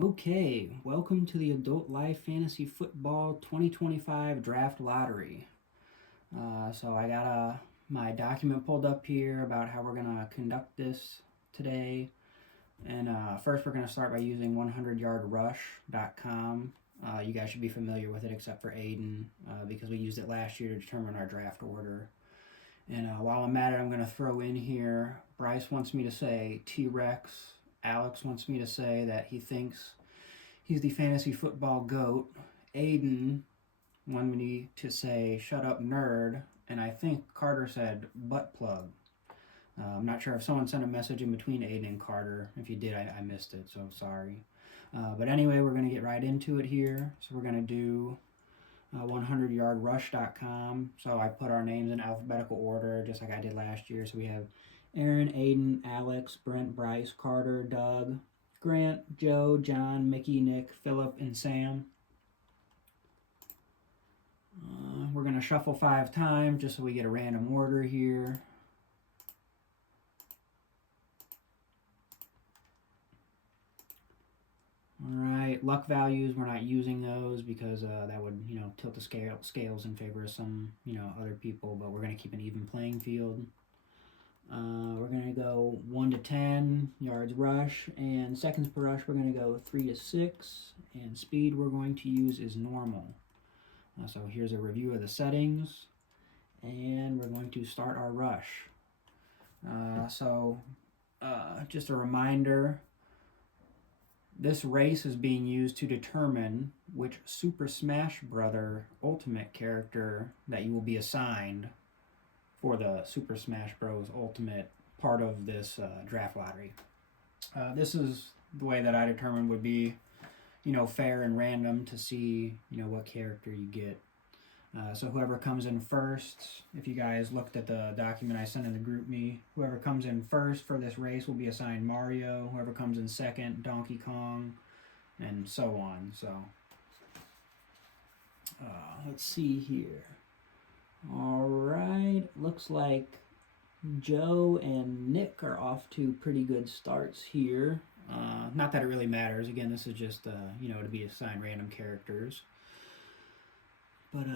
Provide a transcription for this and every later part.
Okay, welcome to the Adult Life Fantasy Football 2025 Draft Lottery. So I got my document pulled up here about how we're going to conduct this today. And first, we're going to start by using 100yardrush.com. You guys should be familiar with it except for Aiden because we used it last year to determine our draft order. And while I'm at it, I'm going to throw in here Bryce wants me to say T-Rex. Alex wants me to say that he thinks he's the fantasy football GOAT. Aiden wanted me to say shut up nerd, and I think Carter said butt plug. I'm not sure if someone sent a message in between Aiden and Carter. If you did, I missed it, so sorry. But anyway, we're going to get right into it here. So we're going to do 100yardrush.com. So I put our names in alphabetical order, just like I did last year. So we have Aaron, Aiden, Alex, Brent, Bryce, Carter, Doug, Grant, Joe, John, Mickey, Nick, Philip, and Sam. We're going to shuffle 5 times just so we get a random order here. Alright, luck values, we're not using those because that would, tilt the scales in favor of some, other people, but we're going to keep an even playing field. We're going to go 1 to 10 yards rush, and seconds per rush we're going to go 3 to 6, and speed we're going to use is normal. So here's a review of the settings, and we're going to start our rush. Just a reminder, this race is being used to determine which Super Smash Brother Ultimate character that you will be assigned for the Super Smash Bros. Ultimate part of this draft lottery. This is the way that I determined would be, fair and random to see, what character you get. So whoever comes in first, if you guys looked at the document I sent in the group me, whoever comes in first for this race will be assigned Mario. Whoever comes in second, Donkey Kong, and so on. So let's see here. All right, looks like Joe and Nick are off to pretty good starts here. Not that it really matters. Again, this is just, to be assigned random characters. But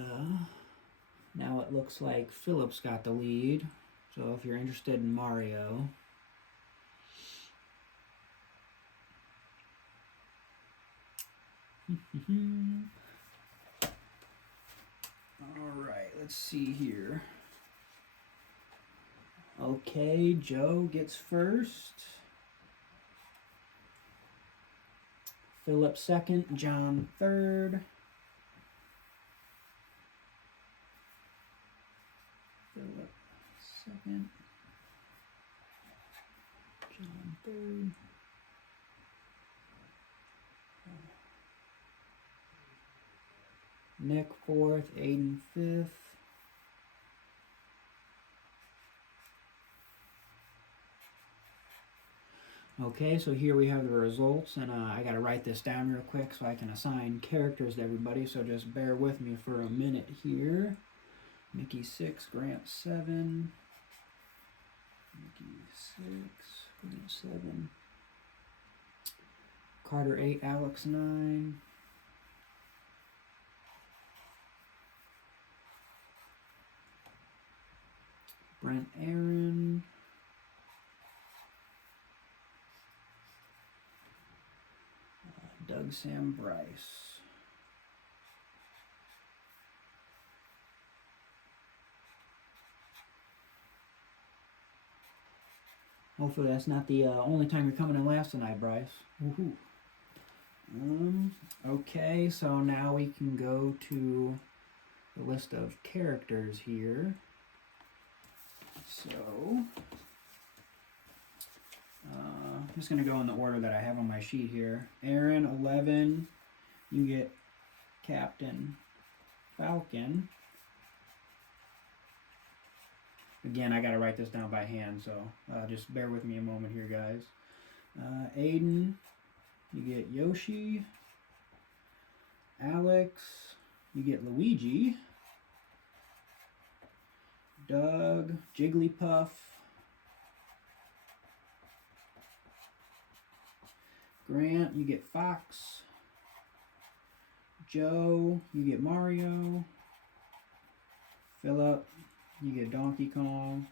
now it looks like Philip's got the lead. So if you're interested in Mario. Alright, let's see here. Okay, Joe gets first. Philip second, John third. Philip second, John third. Nick fourth, Aiden fifth. Okay, so here we have the results, and I gotta write this down real quick so I can assign characters to everybody, so just bear with me for a minute here. Mickey 6, Grant 7. Mickey 6, Grant 7. Carter 8, Alex 9. Brent Aaron. Doug Sam Bryce. Hopefully that's not the only time you're coming in last tonight, Bryce. Woohoo. Okay, so now we can go to the list of characters here. So, I'm just going to go in the order that I have on my sheet here. Aaron, 11, you get Captain Falcon. Again, I got to write this down by hand, so just bear with me a moment here, guys. Aiden, you get Yoshi. Alex, you get Luigi. Doug, Jigglypuff. Grant, you get Fox. Joe, you get Mario. Philip, you get Donkey Kong.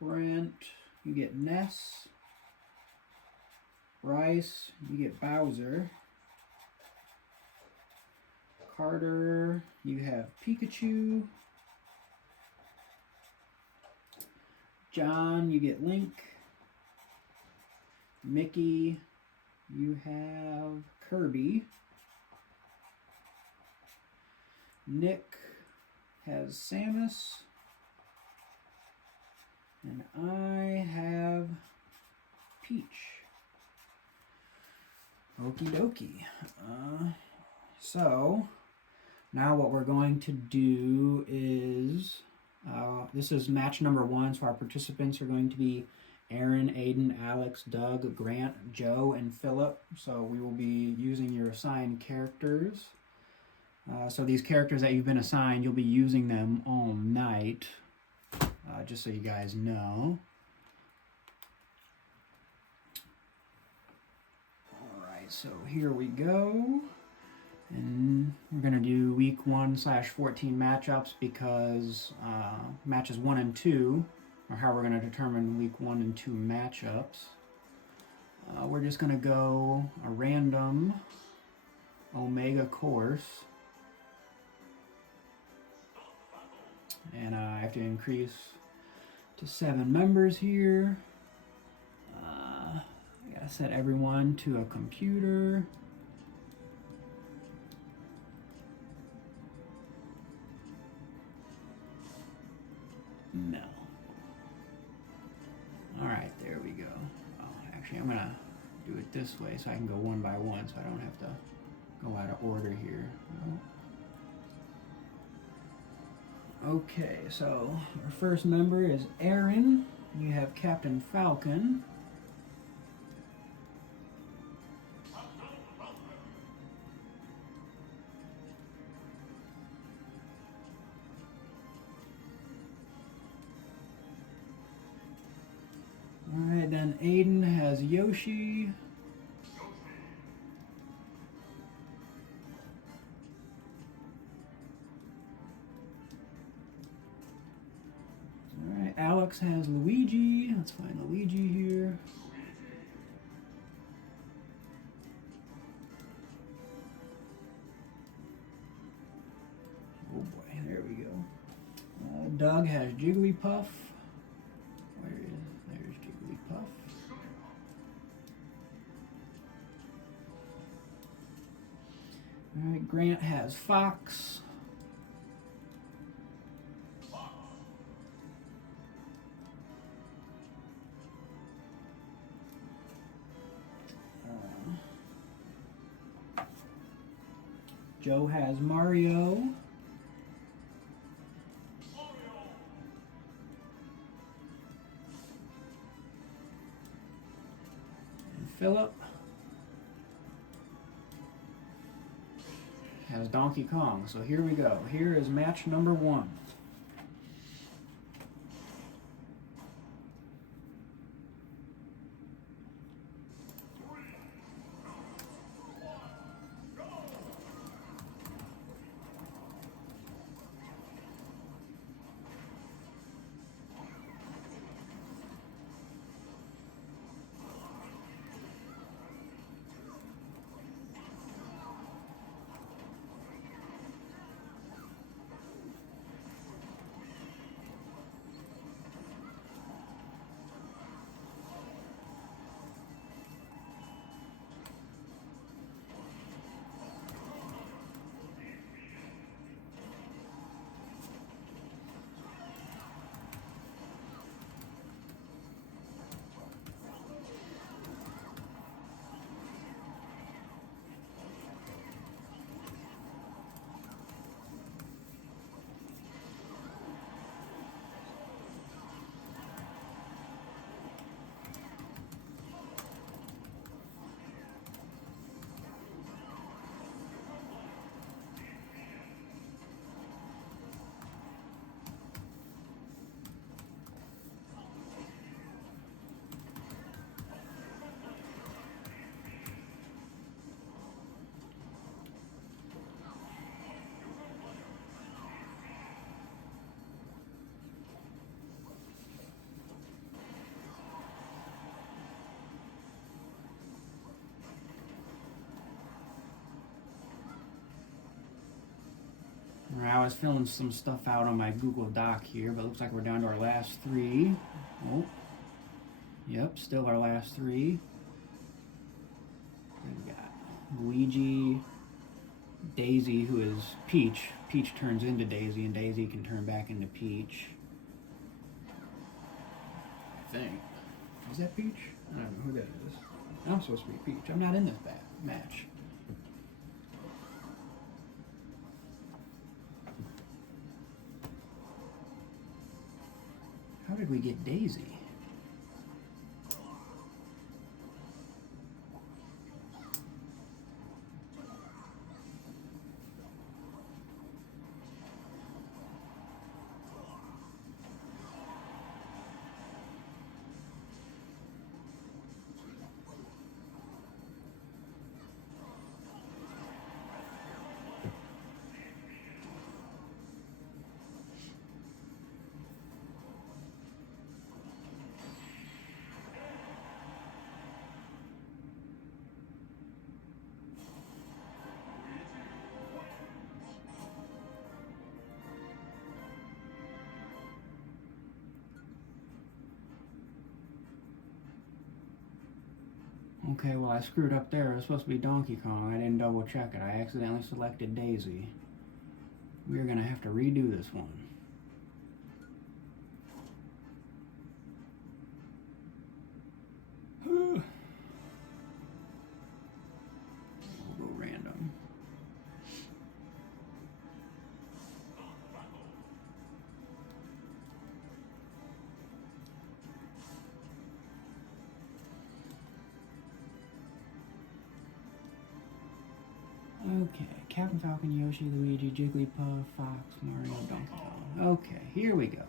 Brent, you get Ness. Bryce, you get Bowser. Carter, you have Pikachu. John, you get Link. Mickey, you have Kirby. Nick has Samus. And I have Peach. Okie dokie. So, now what we're going to do is, this is match number 1, so our participants are going to be Aaron, Aiden, Alex, Doug, Grant, Joe, and Philip. So we will be using your assigned characters. So these characters that you've been assigned, you'll be using them all night, just so you guys know. Alright, so here we go. And we're going to do week 1/14 matchups because matches 1 and 2 are how we're going to determine week 1 and 2 matchups. We're just going to go a random Omega course. And I have to increase to 7 members here. I gotta set everyone to a computer. No. Alright, there we go. Oh, actually, I'm gonna do it this way so I can go one by one so I don't have to go out of order here. Okay, so our first member is Aaron. You have Captain Falcon. Alright, then Aiden has Yoshi. Alright, Alex has Luigi. Let's find Luigi here. Oh boy, there we go. Doug has Jigglypuff. There's Jigglypuff. Alright, Grant has Fox. Joe has Mario. And Philip has Donkey Kong. So here we go. Here is match number 1. was filling some stuff out on my Google Doc here, but it looks like we're down to our last 3. Oh, yep, still our last 3. We've got Luigi, Daisy, who is Peach. Peach turns into Daisy, and Daisy can turn back into Peach. I think. Is that Peach? I don't know who that is. I'm supposed to be Peach. I'm not in this match. How did we get Daisy? Okay, well I screwed up there. It was supposed to be Donkey Kong. I didn't double check it. I accidentally selected Daisy. We're gonna have to redo this one. We'll go random. Okay, Captain Falcon, Yoshi, Luigi, Jigglypuff, Fox, Mario, Donkey Kong. Okay, here we go.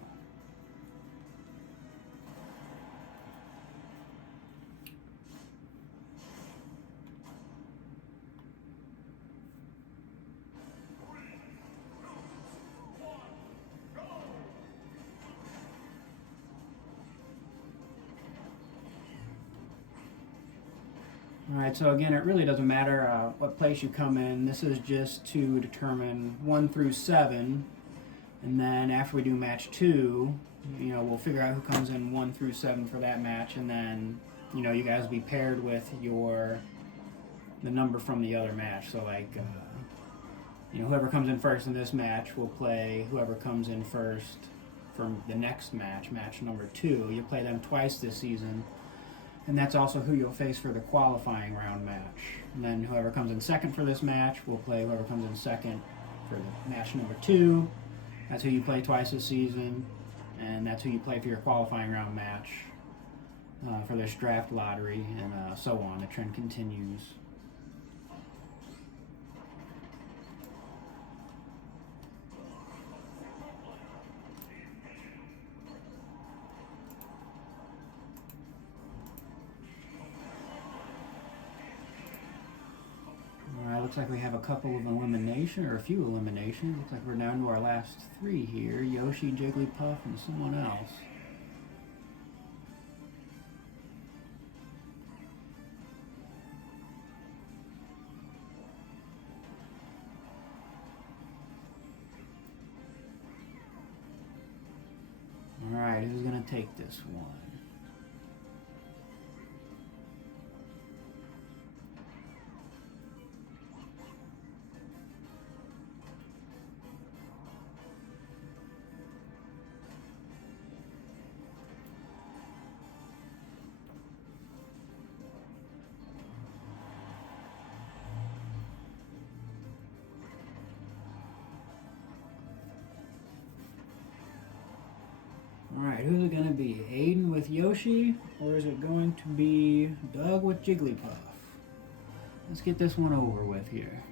Alright, so again, it really doesn't matter what place you come in. This is just to determine 1 through 7. And then after we do match 2, we'll figure out who comes in 1 through 7 for that match. And then, you guys will be paired with the number from the other match. So like, whoever comes in first in this match will play whoever comes in first from the next match, match number 2. You'll play them twice this season. And that's also who you'll face for the qualifying round match. And then whoever comes in second for this match will play whoever comes in second for the match number 2. That's who you play twice this season. And that's who you play for your qualifying round match for this draft lottery, and so on. The trend continues. Looks like we have a couple of elimination, or a few eliminations. Looks like we're down to our last 3 here. Yoshi, Jigglypuff, and someone else. Alright, who's gonna take this one? Alright, who's it going to be? Aiden with Yoshi, or is it going to be Doug with Jigglypuff? Let's get this one over with here.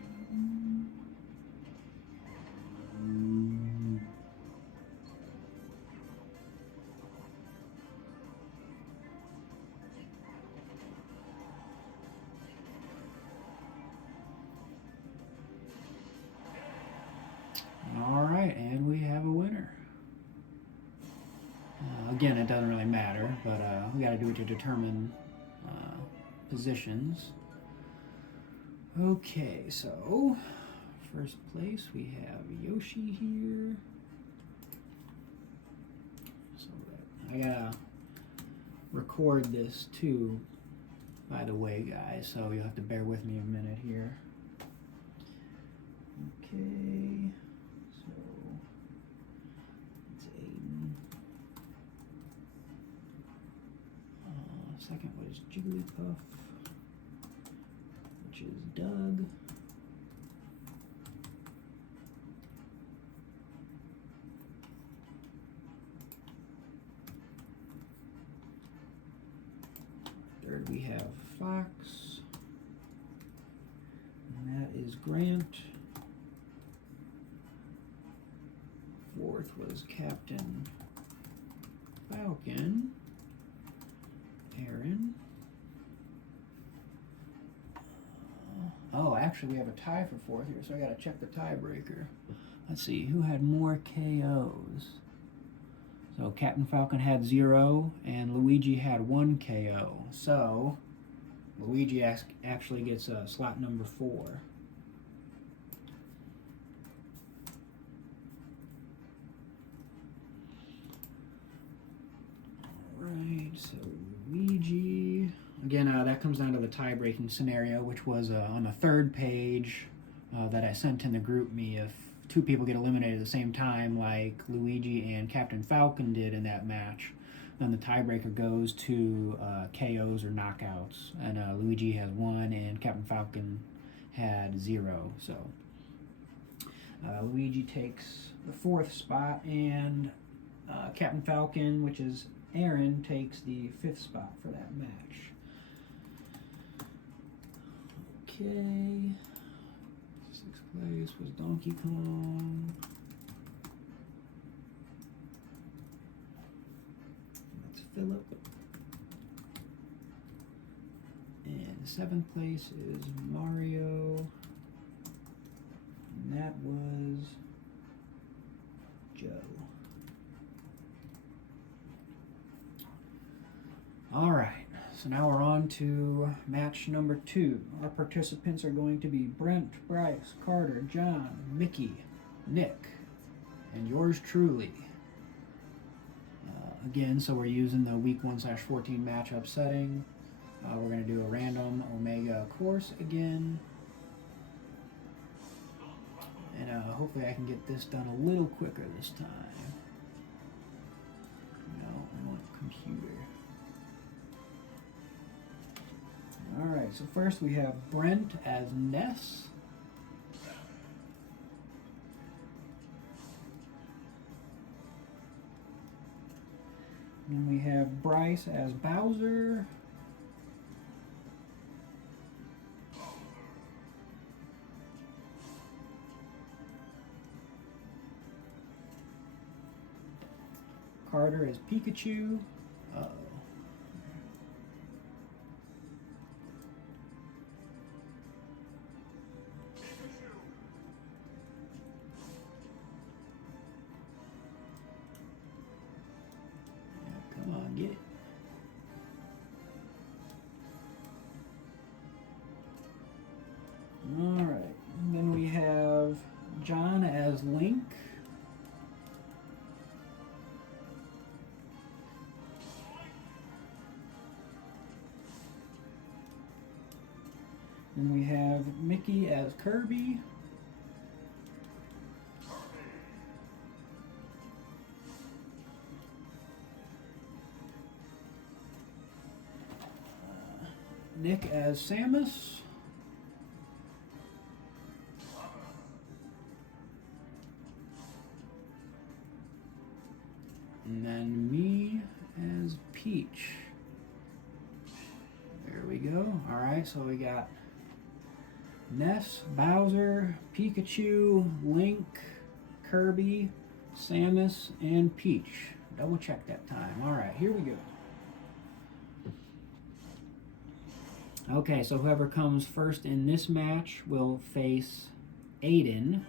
Alright, and we have a winner. Again, it doesn't really matter, but we got to do it to determine positions. Okay, so First place, we have Yoshi here. So I gotta record this too, by the way, guys, so you'll have to bear with me a minute here. Okay, so it's Aiden. Second was Jigglypuff, which is Doug. Third, we have Fox, and that is Grant. Fourth was Captain Falcon, Aaron. Oh, actually, we have a tie for fourth here, so I gotta check the tiebreaker. Let's see, who had more KOs? So Captain Falcon had 0, and Luigi had 1 KO. So Luigi actually gets slot number 4. Alright, so Luigi. Again, that comes down to the tie-breaking scenario, which was on the third page that I sent in the group me. If 2 people get eliminated at the same time, like Luigi and Captain Falcon did in that match, then the tiebreaker goes to KOs or knockouts. And Luigi has 1, and Captain Falcon had 0. So Luigi takes the 4th spot, and Captain Falcon, which is Aaron, takes the 5th spot for that match. Okay. 6th place was Donkey Kong. That's Philip. And 7th place is Mario. And that was Joe. All right. So now we're on to match number 2. Our participants are going to be Brent, Bryce, Carter, John, Mickey, Nick, and yours truly. Again, so we're using the week 1/14 matchup setting. We're going to do a random Omega course again. And hopefully I can get this done a little quicker this time. No, I want computer. Alright, so first we have Brent as Ness. And we have Bryce as Bowser. Carter as Pikachu. Uh-oh. Get it. Alright, then we have John as Link. Then we have Mickey as Kirby. Nick as Samus. And then me as Peach. There we go. Alright, so we got Ness, Bowser, Pikachu, Link, Kirby, Samus, and Peach. Double check that time. Alright, here we go. Okay, so whoever comes first in this match will face Aiden.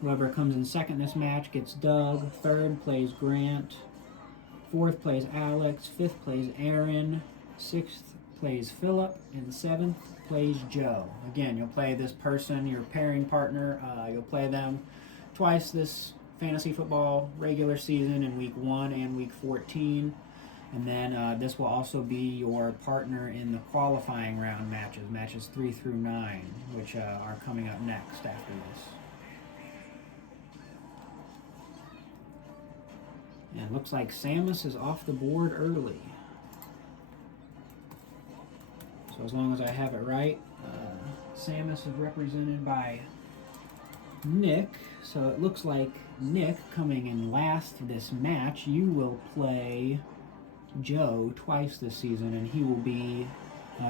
Whoever comes in second in this match gets Doug. Third plays Grant. Fourth plays Alex. Fifth plays Aaron. Sixth plays Philip, and 7th plays Joe. Again, you'll play this person, your pairing partner. You'll play them twice this fantasy football regular season in week 1 and week 14. And then this will also be your partner in the qualifying round matches 3 through 9, which are coming up next after this. And it looks like Samus is off the board early. So as long as I have it right, Samus is represented by Nick. So it looks like Nick, coming in last this match, you will play Joe twice this season, and he will be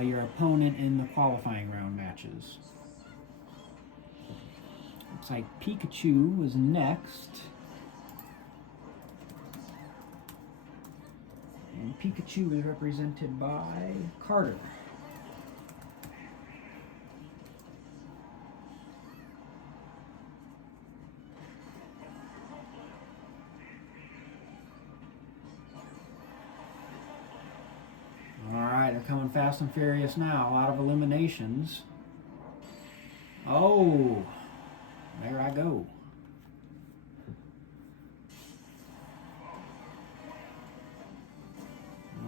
your opponent in the qualifying round matches. Looks like Pikachu was next. And Pikachu is represented by Carter. Alright, they're coming fast and furious now. A lot of eliminations. Oh, there I go.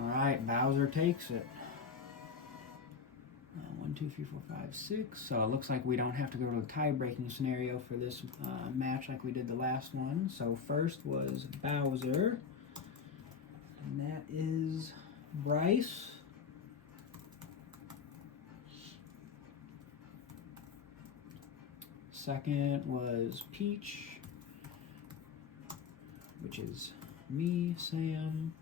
Alright, Bowser takes it. 1, 2, 3, 4, 5, 6. So it looks like we don't have to go to the tie-breaking scenario for this match like we did the last one. So first was Bowser. And that is Bryce. Second was Peach, which is me, Sam.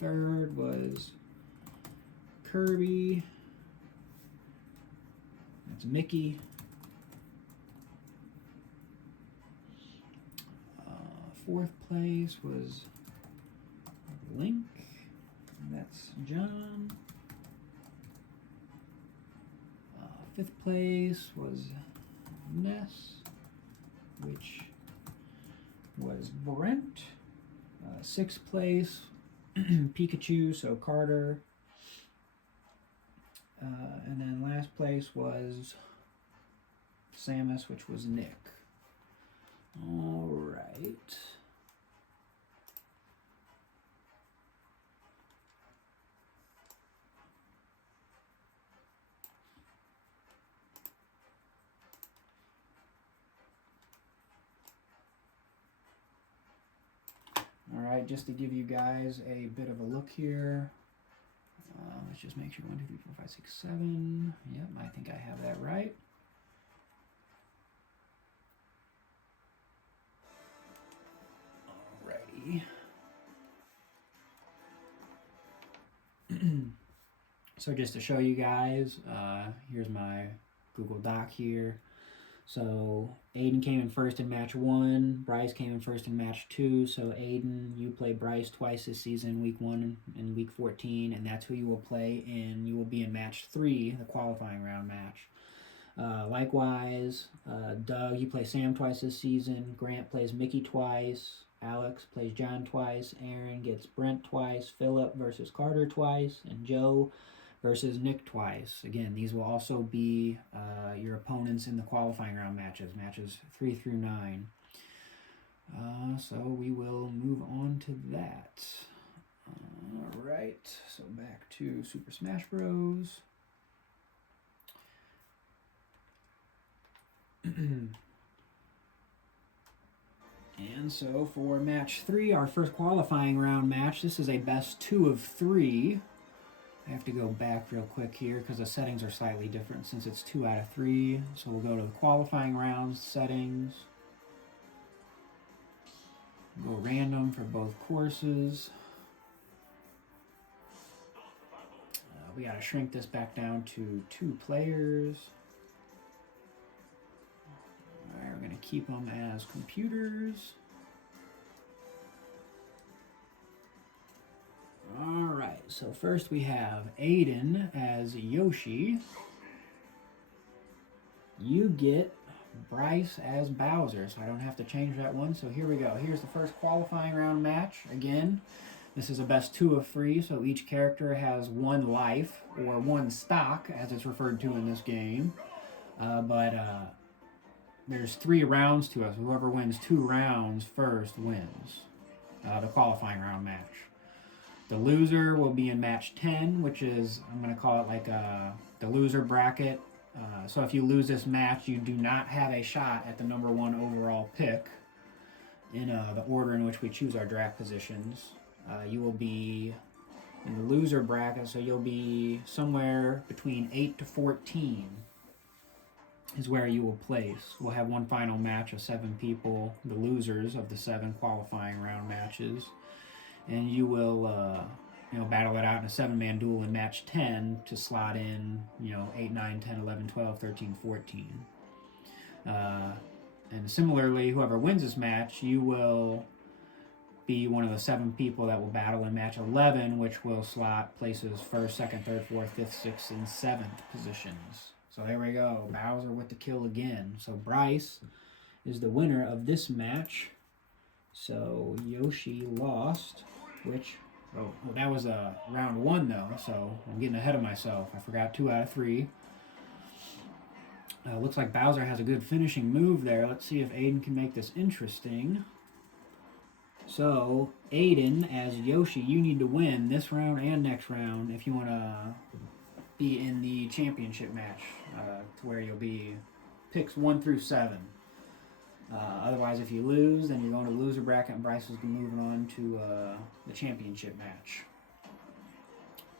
Third was Kirby. That's Mickey. Fourth place was Link. That's John. Fifth place was Ness, which was Brent. Sixth place, Pikachu, so Carter. And then last place was Samus, which was Nick. All right. Alright, just to give you guys a bit of a look here. Let's just make sure 1, 2, 3, 4, 5, 6, 7. Yep, I think I have that right. Alrighty. So just to show you guys, here's my Google Doc here. So Aiden came in first in match 1. Bryce came in first in match 2. So Aiden, you play Bryce twice this season, week 1 and week 14, and that's who you will play in. You will be in match 3, the qualifying round match. Likewise, Doug, you play Sam twice this season. Grant plays Mickey twice. Alex plays John twice. Aaron gets Brent twice. Philip versus Carter twice. And Joe versus Nick twice. Again, these will also be your opponents in the qualifying round matches 3 through 9. So we will move on to that. Alright, so back to Super Smash Bros. And so for match 3, our first qualifying round match, this is a best 2 of 3. I have to go back real quick here because the settings are slightly different since it's 2 out of 3. So we'll go to the qualifying rounds settings. Go random for both courses. We got to shrink this back down to 2 players. All right, we're going to keep them as computers. Alright, so first we have Aiden as Yoshi. You get Bryce as Bowser, so I don't have to change that one. So here we go. Here's the first qualifying round match. Again, This is a best 2 of 3, so each character has 1 life, or 1 stock, as it's referred to in this game. But there's 3 rounds to us. Whoever wins 2 rounds first wins the qualifying round match. The loser will be in match 10, which is, I'm going to call it like the loser bracket. So if you lose this match, you do not have a shot at the number 1 overall pick in the order in which we choose our draft positions. You will be in the loser bracket, so you'll be somewhere between 8 to 14 is where you will place. We'll have one final match of 7 people, the losers of the 7 qualifying round matches, and you will battle it out in a 7-man duel in match 10 to slot in 8, 9, 10, 11, 12, 13, 14. And similarly, whoever wins this match, you will be one of the 7 people that will battle in match 11, which will slot places 1st, 2nd, 3rd, 4th, 5th, 6th, and 7th positions. So there we go. Bowser with the kill again. So Bryce is the winner of this match. So Yoshi lost, which, that was round 1 though, so I'm getting ahead of myself. I forgot 2 out of 3. Looks like Bowser has a good finishing move there. Let's see if Aiden can make this interesting. So, Aiden, as Yoshi, you need to win this round and next round if you want to be in the championship match, to where you'll be picks 1 through 7. Otherwise, if you lose, then you're going to the loser bracket, and Bryce is moving on to the championship match.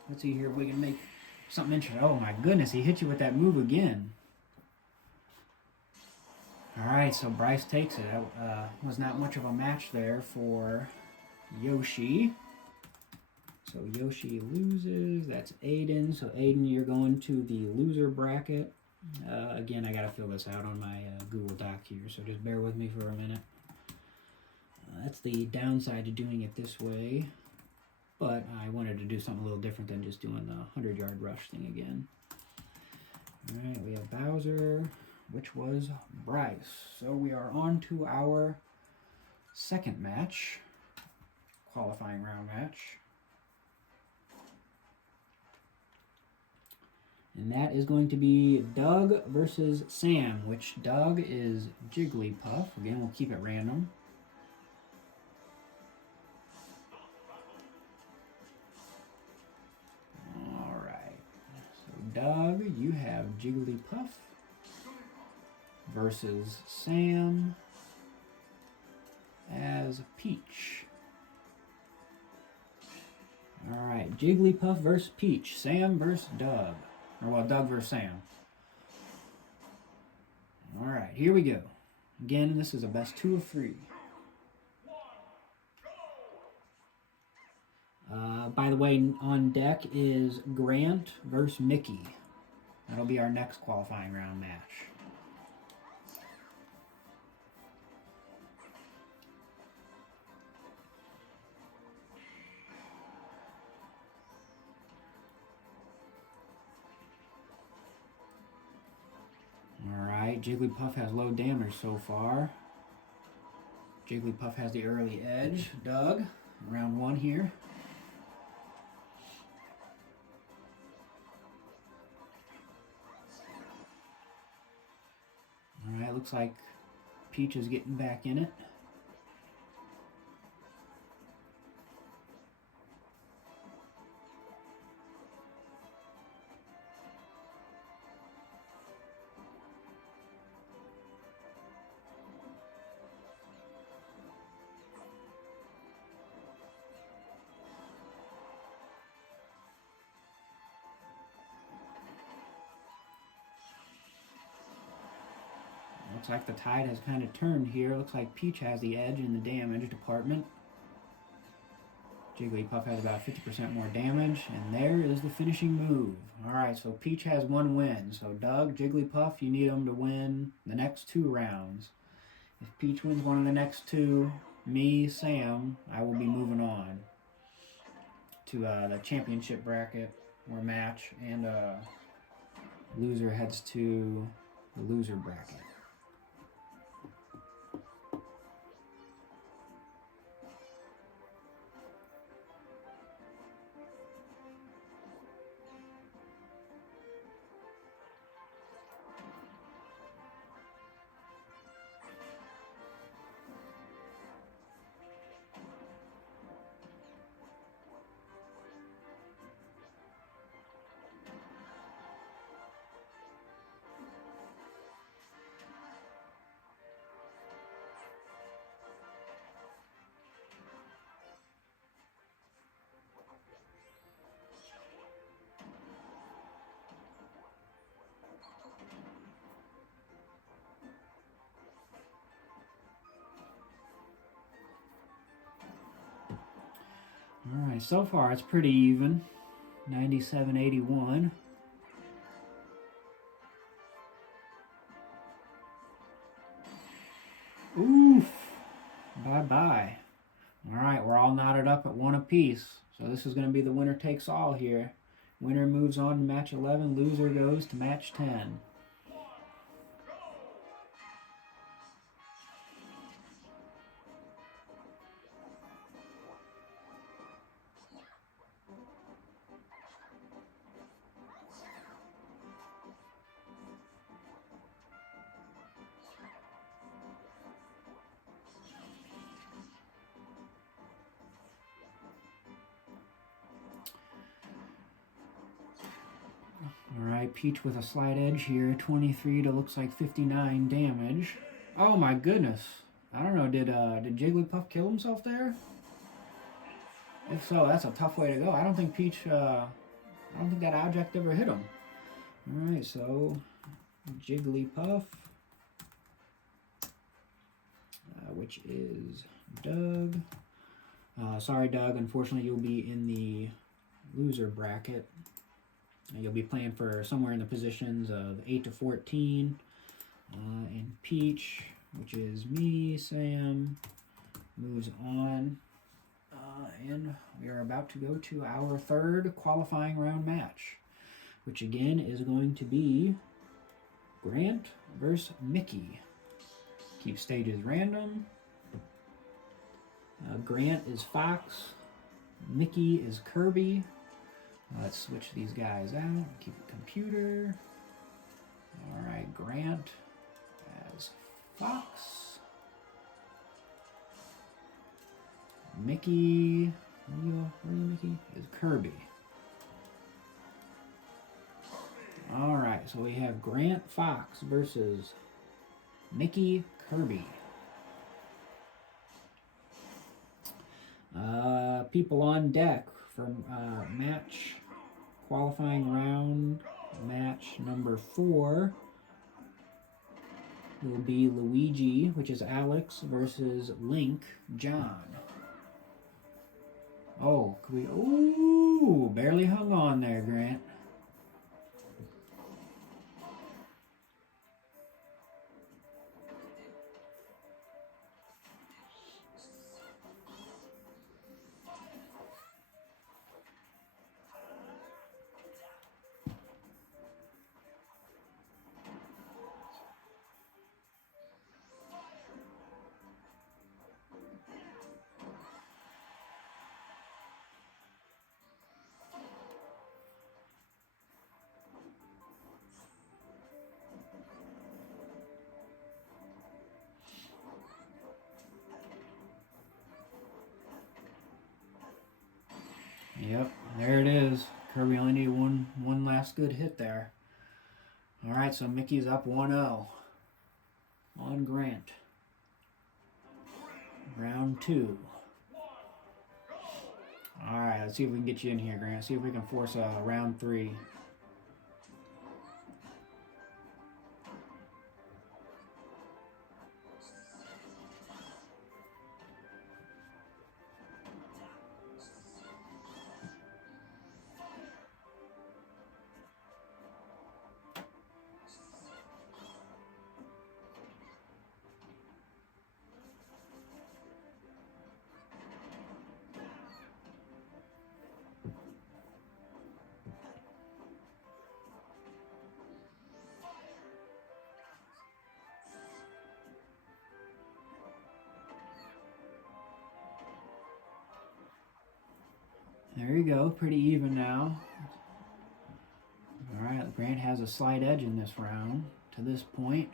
Let's see here if we can make something interesting. Oh my goodness, he hit you with that move again. Alright, so Bryce takes it. Was not much of a match there for Yoshi. So Yoshi loses. That's Aiden. So Aiden, you're going to the loser bracket. Again, I got to fill this out on my Google Doc here, so just bear with me for a minute. That's the downside to doing it this way. But I wanted to do something a little different than just doing the 100-yard rush thing again. Alright, we have Bowser, which was Bryce. So we are on to our second match, qualifying round match. And that is going to be Doug versus Sam, which Doug is Jigglypuff. Again, we'll keep it random. Alright. So Doug, you have Jigglypuff versus Sam as Peach. Alright, Jigglypuff versus Peach. Sam versus Doug. Or, well, Doug versus Sam. Alright, here we go. Again, this is a best 2 of 3. By the way, on deck is Grant versus Mickey. That'll be our next qualifying round match. Alright, Jigglypuff has low damage so far. Jigglypuff has the early edge. Doug, round 1 here. Alright, looks like Peach is getting back in it. Looks like the tide has kind of turned here. Looks like Peach has the edge in the damage department. Jigglypuff has about 50% more damage, and there is the finishing move. Alright, so Peach has 1 win. So Doug, Jigglypuff, you need them to win the next 2 rounds. If Peach wins one of the next 2, me, Sam, I will be moving on to the championship bracket or match, and loser heads to the loser bracket. All right, so far it's pretty even. 97-81. Oof. Bye-bye. All right, we're all knotted up at one apiece. So this is going to be the winner takes all here. Winner moves on to match 11. Loser goes to match 10. Alright, Peach with a slight edge here. 23 to looks like 59 damage. Oh my goodness. I don't know, did Jigglypuff kill himself there? If so, that's a tough way to go. I don't think Peach, I don't think that object ever hit him. Alright, so Jigglypuff, which is Doug. Sorry, Doug. Unfortunately, you'll be in the loser bracket. You'll be playing for somewhere in the positions of 8 to 14. And Peach, which is me, Sam, moves on. And we are about to go to our third qualifying round match, which again is going to be Grant versus Mickey. Keep stages random. Grant is Fox. Mickey is Kirby. Let's switch these guys out. Keep it computer. Alright, Grant as Fox. Mickey. Where's Mickey? Is Kirby. Alright, so we have Grant Fox versus Mickey Kirby. People on deck for match qualifying round match number 4 will be Luigi, which is Alex, versus Link, John. Oh, could we? Ooh, barely hung on there, Grant. Yep, there it is. Kirby only needed one last good hit there. Alright, so Mickey's up 1-0 on Grant. Round 2. Alright, let's see if we can get you in here, Grant. See if we can force a round 3. There you go, pretty even now. Alright, Grant has a slight edge in this round to this point.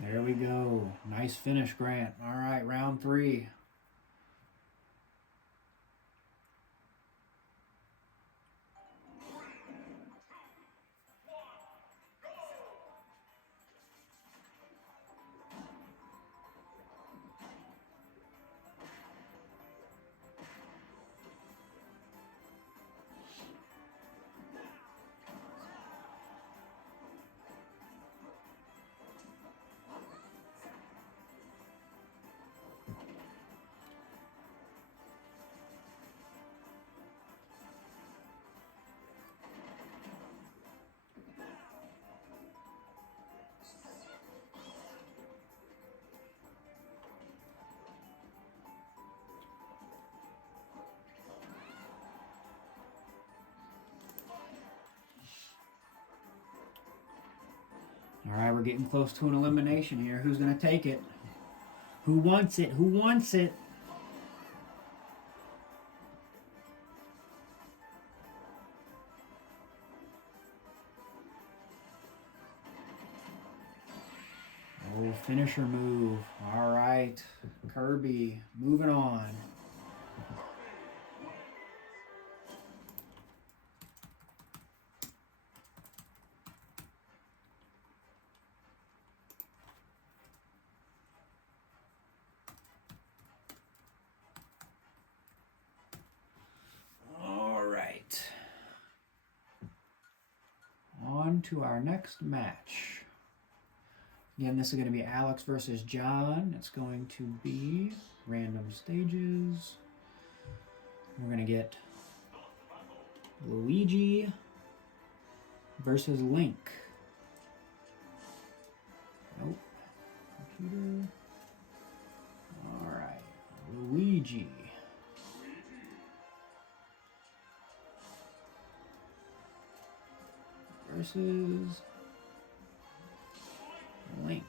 There we go. Nice finish, Grant. Alright, round 3. Alright, we're getting close to an elimination here. Who's going to take it? Who wants it? Who wants it? Oh, finisher move. Alright, Kirby, moving on. On to our next match. Again, this is going to be Alex versus John. It's going to be random stages. We're going to get Luigi versus Link. Nope. Computer. Alright. Luigi. Versus Link.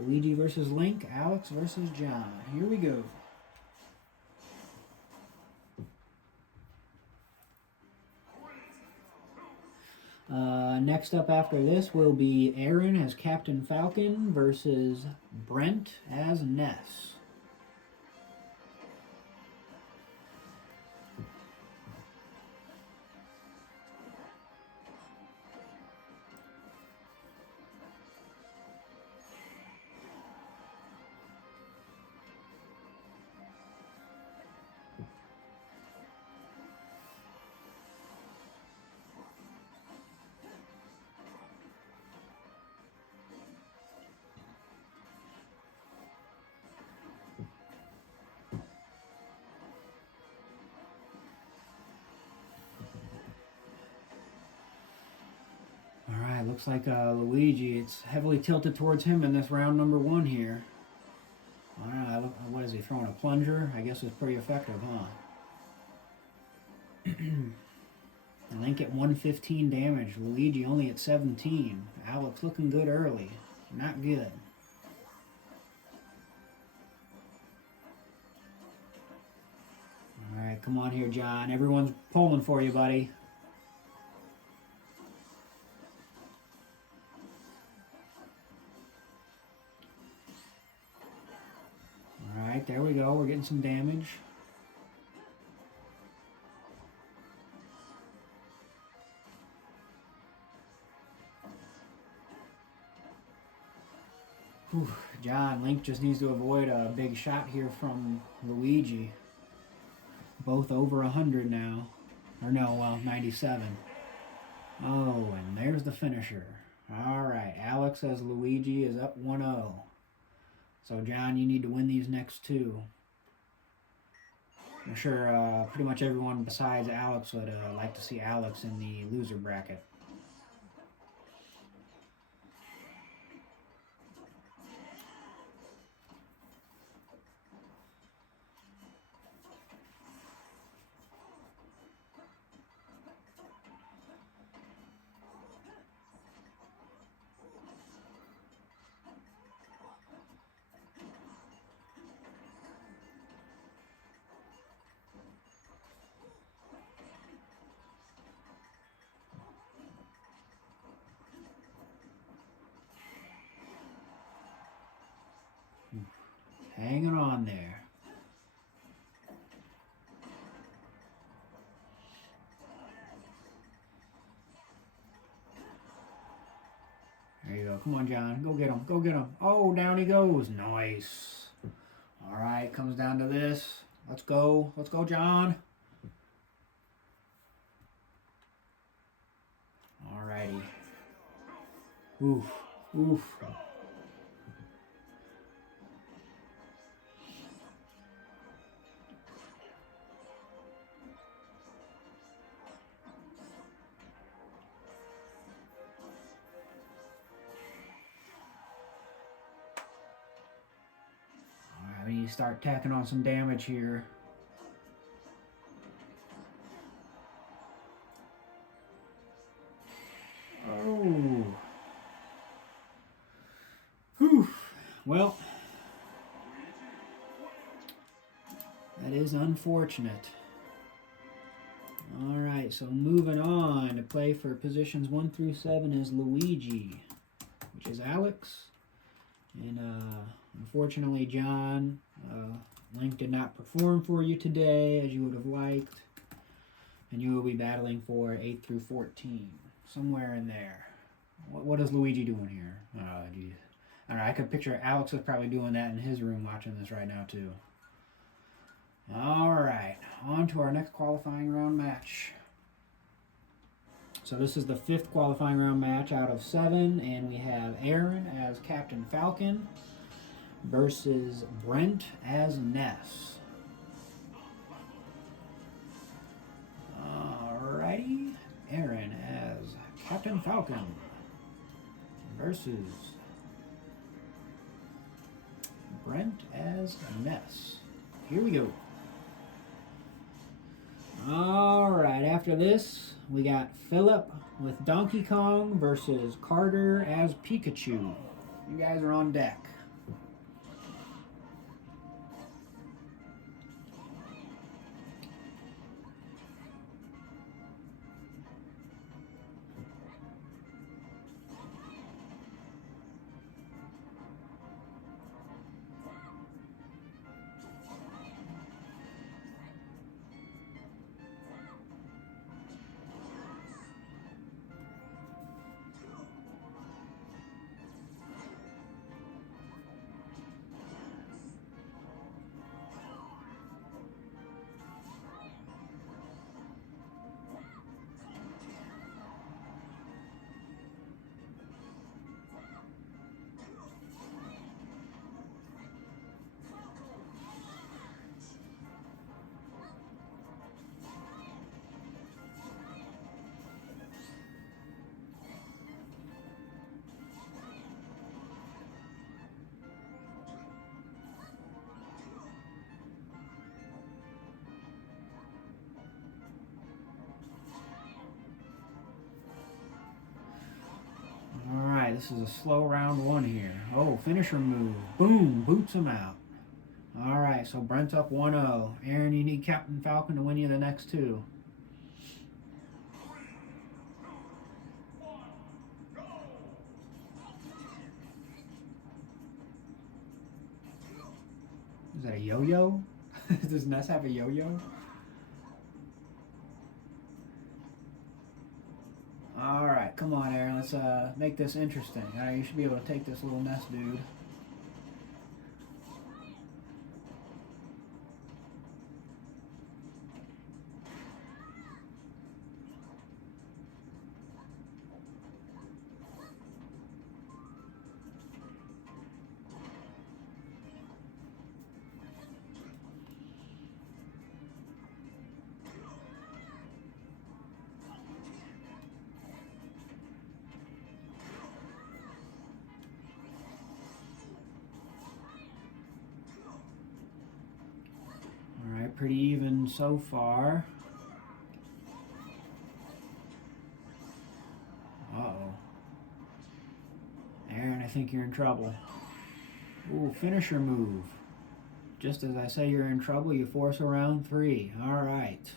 Luigi versus Link, Alex versus John. Here we go. Next up after this will be Aaron as Captain Falcon versus Brent as Ness. Looks like Luigi, it's heavily tilted towards him in this round number 1 here. What is he, throwing a plunger? I guess it's pretty effective, huh? Link at 115 damage, Luigi only at 17. Alex looking good early, not good. Alright, come on here, John. Everyone's pulling for you, buddy. Alright, there we go. We're getting some damage. Whew. John, Link just needs to avoid a big shot here from Luigi. Both over 100 now. Or no, well, 97. Oh, and there's the finisher. Alright, Alex as Luigi is up 1-0. So, John, you need to win these next 2. I'm sure pretty much everyone besides Alex would like to see Alex in the loser bracket. Hanging on there. There you go. Come on, John. Go get him. Go get him. Oh, down he goes. Nice. All right, comes down to this. Let's go. Let's go, John. All righty. Oof. Oof. We need to start tacking on some damage here. Oh. Well, that is unfortunate. Alright, so moving on to play for positions 1 through 7 is Luigi, which is Alex. And unfortunately, John, Link did not perform for you today as you would have liked. And you will be battling for 8 through 14, somewhere in there. What is Luigi doing here? Oh, geez. I don't know, I could picture Alex is probably doing that in his room watching this right now, too. Alright, on to our next qualifying round match. So this is the 5th qualifying round match out of 7, and we have Aaron as Captain Falcon versus Brent as Ness. Alrighty, Aaron as Captain Falcon versus Brent as Ness. Here we go. Alright, after this, we got Philip with Donkey Kong versus Carter as Pikachu. You guys are on deck. Alright, this is a slow round 1 here. Oh, finisher move. Boom, boots him out. Alright, so Brent's up 1-0. Aaron, you need Captain Falcon to win you the next 2. Is that a yo-yo? Does Ness have a yo-yo? Alright, come on, Aaron. Let's make this interesting. Alright, you should be able to take this little Ness dude. Alright, pretty even so far. Uh-oh. Aaron, I think you're in trouble. Ooh, finisher move. Just as I say you're in trouble, you force a round 3. Alright.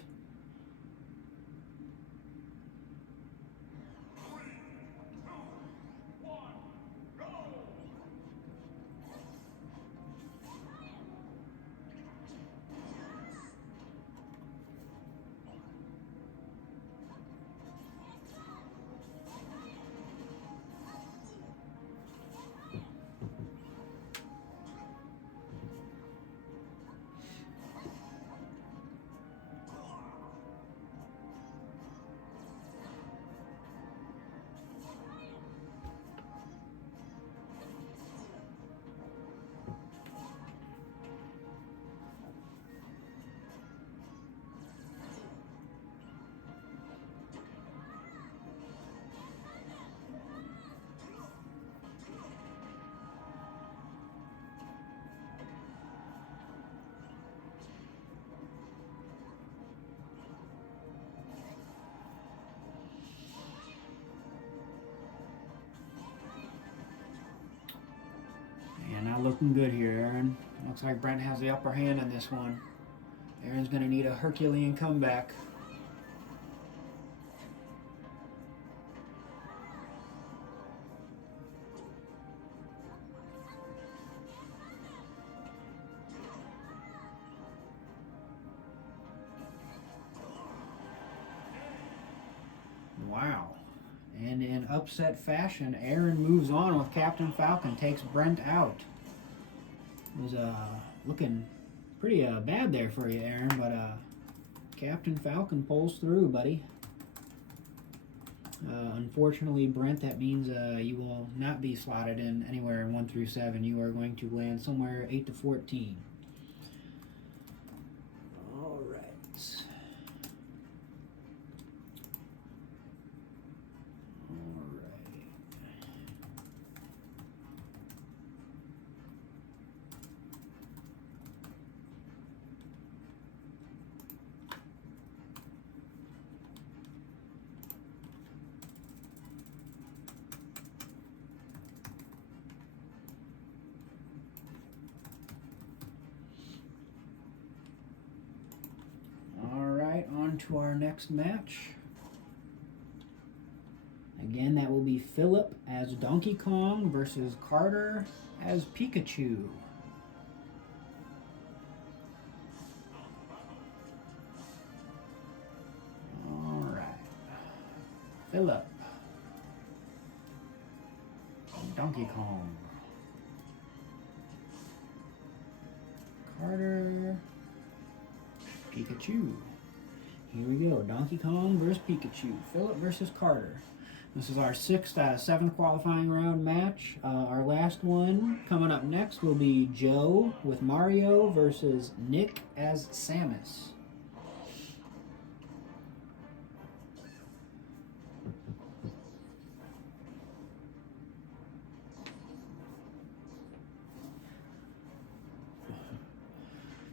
not looking good here, Aaron. Looks like Brent has the upper hand in this one. Aaron's going to need a Herculean comeback. Wow. And in upset fashion, Aaron moves on with Captain Falcon, takes Brent out. It was looking pretty bad there for you, Aaron, but Captain Falcon pulls through, buddy. Unfortunately, Brent, that means you will not be slotted in anywhere in 1 through 7. You are going to land somewhere 8 to 14. All right. On to our next match. Again, that will be Philip as Donkey Kong versus Carter as Pikachu. Alright. Philip. Donkey Kong. Carter. Pikachu. Here we go. Donkey Kong versus Pikachu. Philip versus Carter. This is our 6th out of 7th qualifying round match. Our last one coming up next will be Joe with Mario versus Nick as Samus.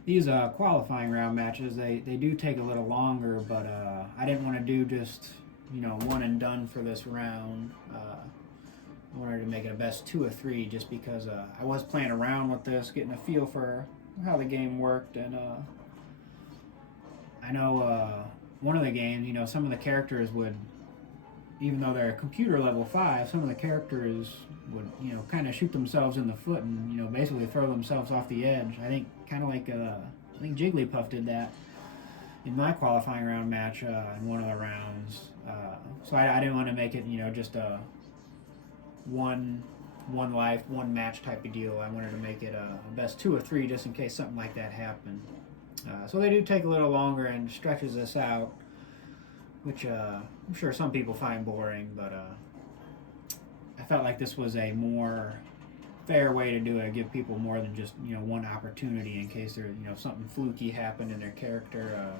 These qualifying round matches, they do take a little longer, but I didn't want to do just, one and done for this round. I wanted to make it a best 2 of 3 just because I was playing around with this, getting a feel for how the game worked, and I know one of the games, some of the characters would, even though they're computer level 5, some of the characters would, kind of shoot themselves in the foot and, basically throw themselves off the edge. I think kind of like, I think Jigglypuff did that in my qualifying round match in one of the rounds. So I didn't want to make it, just a one life, one match type of deal. I wanted to make it a best 2 of 3 just in case something like that happened. So they do take a little longer and stretches us out, which I'm sure some people find boring, but I felt like this was a more fair way to do it, give people more than just one opportunity in case there something fluky happened and their character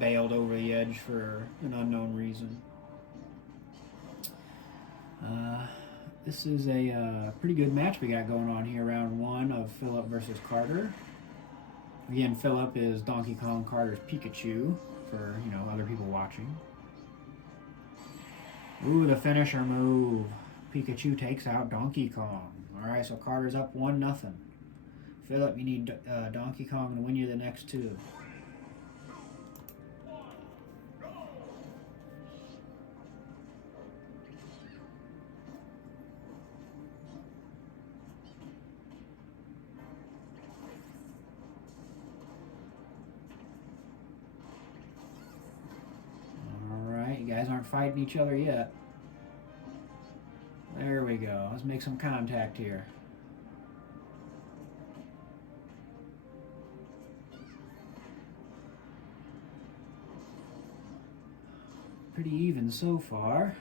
bailed over the edge for an unknown reason. This is a pretty good match we got going on here, round 1 of Philip versus Carter. Again, Philip is Donkey Kong, Carter's Pikachu for other people watching. Ooh, the finisher move. Pikachu takes out Donkey Kong. Alright, so Carter's up 1-0. Philip, you need Donkey Kong to win you the next 2. Alright, you guys aren't fighting each other yet. There we go. Let's make some contact here. Pretty even so far.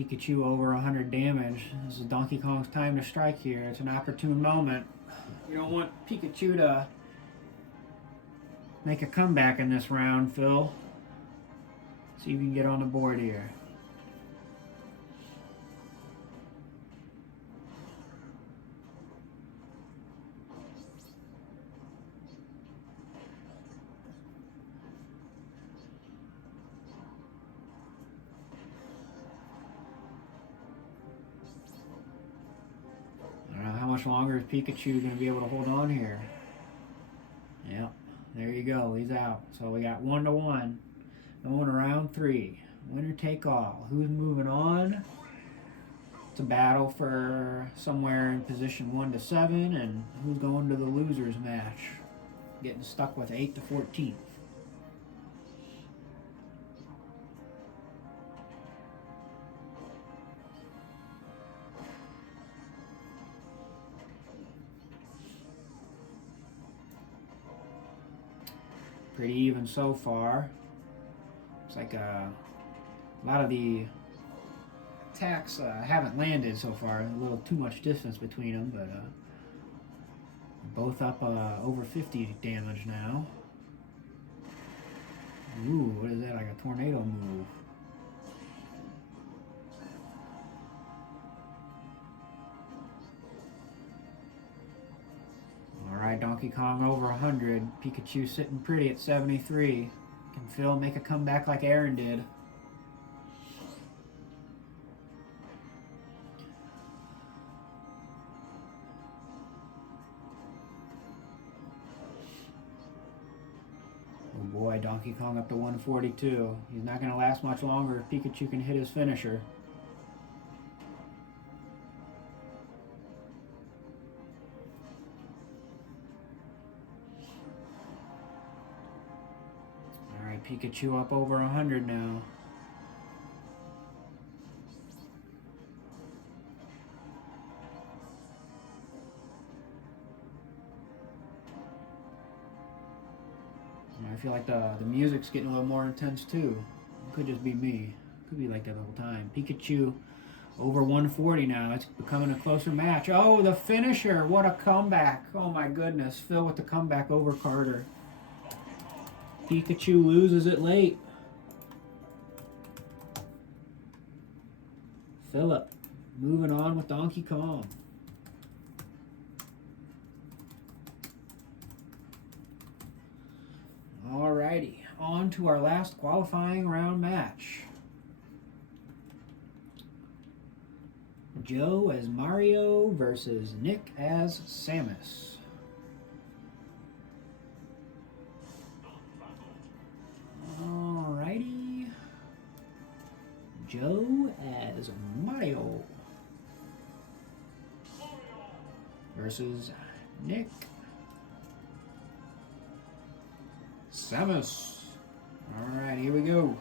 Pikachu over 100 damage. This is Donkey Kong's time to strike here. It's an opportune moment. You don't want Pikachu to make a comeback in this round, Phil. See if you can get on the board here. I don't know how much longer is Pikachu going to be able to hold on here. Yep, there you go. He's out. So we got 1-1. Going to round 3. Winner take all. Who's moving on? It's a battle for somewhere in position 1 to 7, and who's going to the losers match? Getting stuck with 8 to 14th. Pretty even so far. Looks like a lot of the attacks haven't landed so far. A little too much distance between them, but both up over 50 damage now. Ooh, what is that? Like a tornado move. Alright, Donkey Kong over 100. Pikachu sitting pretty at 73. Can Phil make a comeback like Aaron did? Oh boy, Donkey Kong up to 142. He's not going to last much longer if Pikachu can hit his finisher. Pikachu up over 100 now. I feel like the music's getting a little more intense too. It could just be me. Could be like that the whole time. Pikachu over 140 now. It's becoming a closer match. Oh, the finisher. What a comeback. Oh my goodness. Phil with the comeback over Carter. Pikachu loses it late. Philip moving on with Donkey Kong. Alrighty, on to our last qualifying round match. Joe as Mario versus Nick as Samus. Alrighty. Joe as Mario versus Nick Samus. Alright, here we go.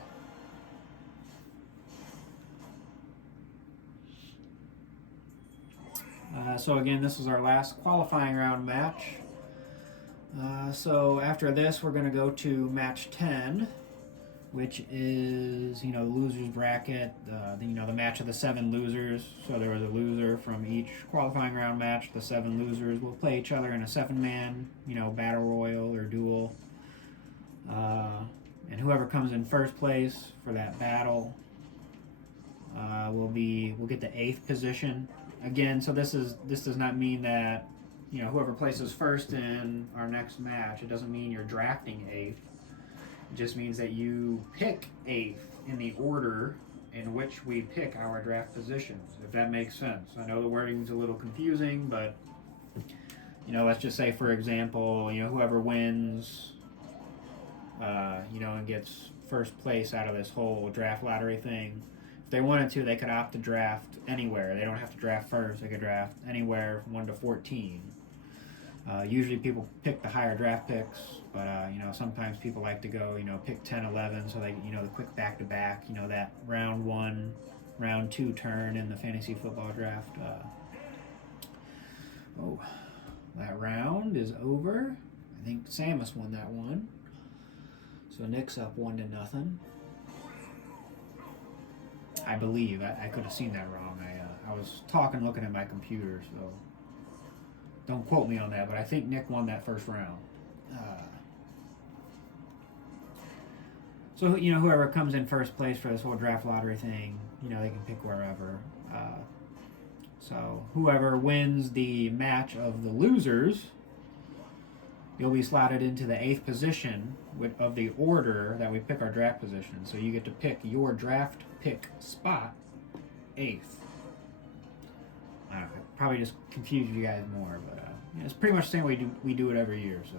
So again, this is our last qualifying round match. So after this, we're going to go to match 10, which is, losers bracket, the match of the 7 losers. So there was a loser from each qualifying round match. The 7 losers will play each other in a 7-man, battle royal or duel. And whoever comes in first place for that battle will get the 8th position. Again, so this does not mean that whoever places first in our next match, it doesn't mean you're drafting 8th. It just means that you pick 8th in the order in which we pick our draft positions, if that makes sense. I know the wording's a little confusing, but let's just say, for example, whoever wins and gets first place out of this whole draft lottery thing, if they wanted to, they could opt to draft anywhere. They don't have to draft first. They could draft anywhere from 1 to 14. Usually people pick the higher draft picks, but sometimes people like to go, pick 10, 11, so they, the quick back-to-back, that round 1, round 2 turn in the fantasy football draft. That round is over. I think Samus won that one. So Nick's up 1-0. I believe. I could have seen that wrong. I was talking, looking at my computer, so don't quote me on that. But I think Nick won that first round. So whoever comes in first place for this whole draft lottery thing, they can pick wherever. So whoever wins the match of the losers, you'll be slotted into the 8th position of the order that we pick our draft position. So you get to pick your draft pick spot 8th. I don't know, probably just confused you guys more, but it's pretty much the same way we do it every year. So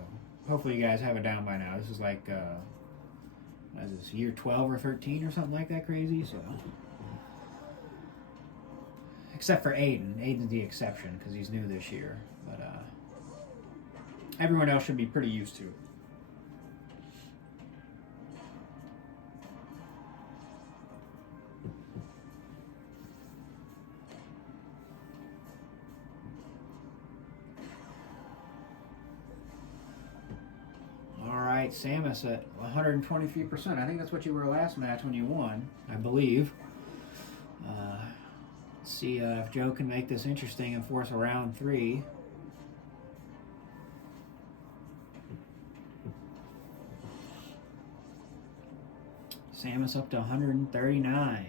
hopefully you guys have it down by now. This is like, what is this, year 12 or 13 or something like that crazy? So, except for Aiden. Aiden's the exception because he's new this year. But everyone else should be pretty used to it. Samus at 123%. I think that's what you were last match when you won, I believe. Let's see if Joe can make this interesting and force a round 3. Samus up to 139.